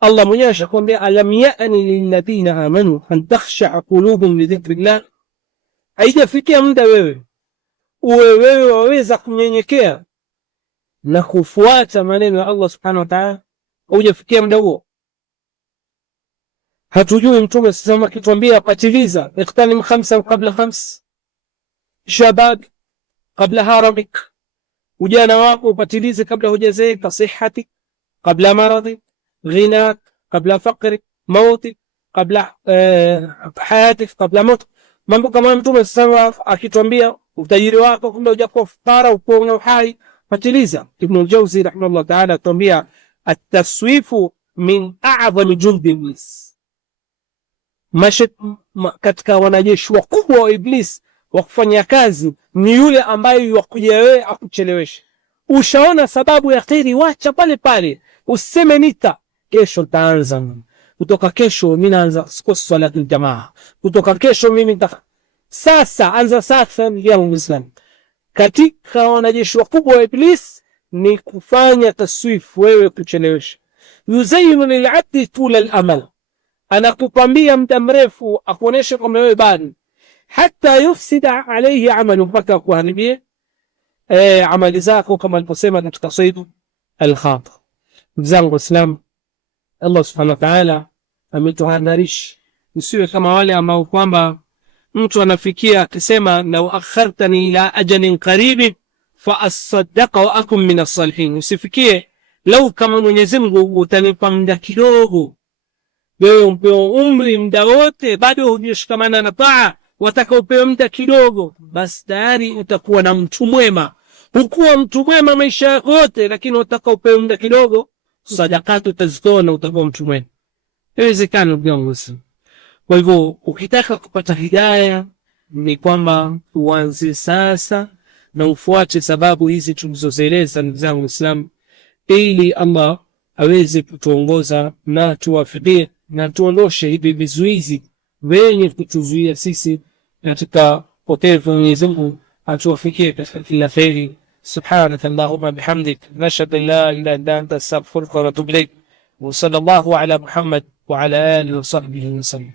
Allah mwenyewe ashakwambia, alam ya'ni lilladhina amanu an takhsha'a qulubuhum li dhikrillah. Haijafikia muda wewe waweza kunyenyekea na kufuata maneno ya Allah subhanahu wa ta'ala, haujafikia muda huo. Hatujui Mtume sasa akituambia patiliza, iqtanim khamsa qabla khams, shabab qabla haramik, ujana wako upatilize kabla hujazeeka, sihhatik qabla maradhi, ghinak qabla faqrik, mautik qabla hayatik qabla maut. Mambo kama Mtume sasa akituambia utajiri wako kabla hujakuwa fukara, uko na uhai, patiliza. Ibn al-Jawzi rahimahullah ta'ala atuambia, at-taswifu min a'zami jundi iblis, katika wanajeshi wakubwa wa Iblis wa kufanya kazi ni yule ambaye yakuja wewe akuchelewesha. Ushaona sababu ya kheri, wacha pale pale, useme nita kesho taanza, kutoka kesho mimi naanza swala ya jamaa, kutoka kesho mimi sasa anza sasa. Ya Muislamu, katika wanajeshi wakubwa wa Iblis ni kufanya taswif, wewe kuchelewesha. Yuzayyinu lil'abdi tula al-amal, anakupambia muda mrefu akuonesha kwamba wewe bado, hata yufsida alayhi amalu, mpaka kuharibia amali zako, kama aliposema katika Sayyid al-Khatir. Mzangu Islam, Allah subhanahu wa ta'ala ametuhadharisha usiwe kama wale ambao kwamba mtu anafikia akisema, law akhartani ila ajalin qarib fa asaddaqa wa akum min as-salihin. Usifikie lau kama Mwenyezi Mungu utanipa muda kidogo, wewe upewe umri muda wote bado hujashikamana na taa, wataka upewe muda kidogo, basi tayari utakuwa na mtu mwema. Hukuwa mtu mwema maisha yako yote, lakini utaka upewe muda kidogo, sadakatu utazitoa na utakuwa mtu mwema. Haiwezekani ndugu. Kwa hivyo ukitaka kupata hidayah ni kwamba uanze sasa na ufuate sababu hizi tulizozieleza ndugu zangu Waislamu, ili Allah aweze kutuongoza na tuwafikie na tuondoshe hivi vizuizi wenye kutuzuia sisi katika potevu. Mwenyezi Mungu atuwafikie katika kila kheri. Subhanaka Allahumma bihamdik, nashhadu an la ilaha illa anta, astaghfiruka wa atubu ilayk. Wa sallallahu ala Muhammad wa ala alihi wa sahbihi wa sallam.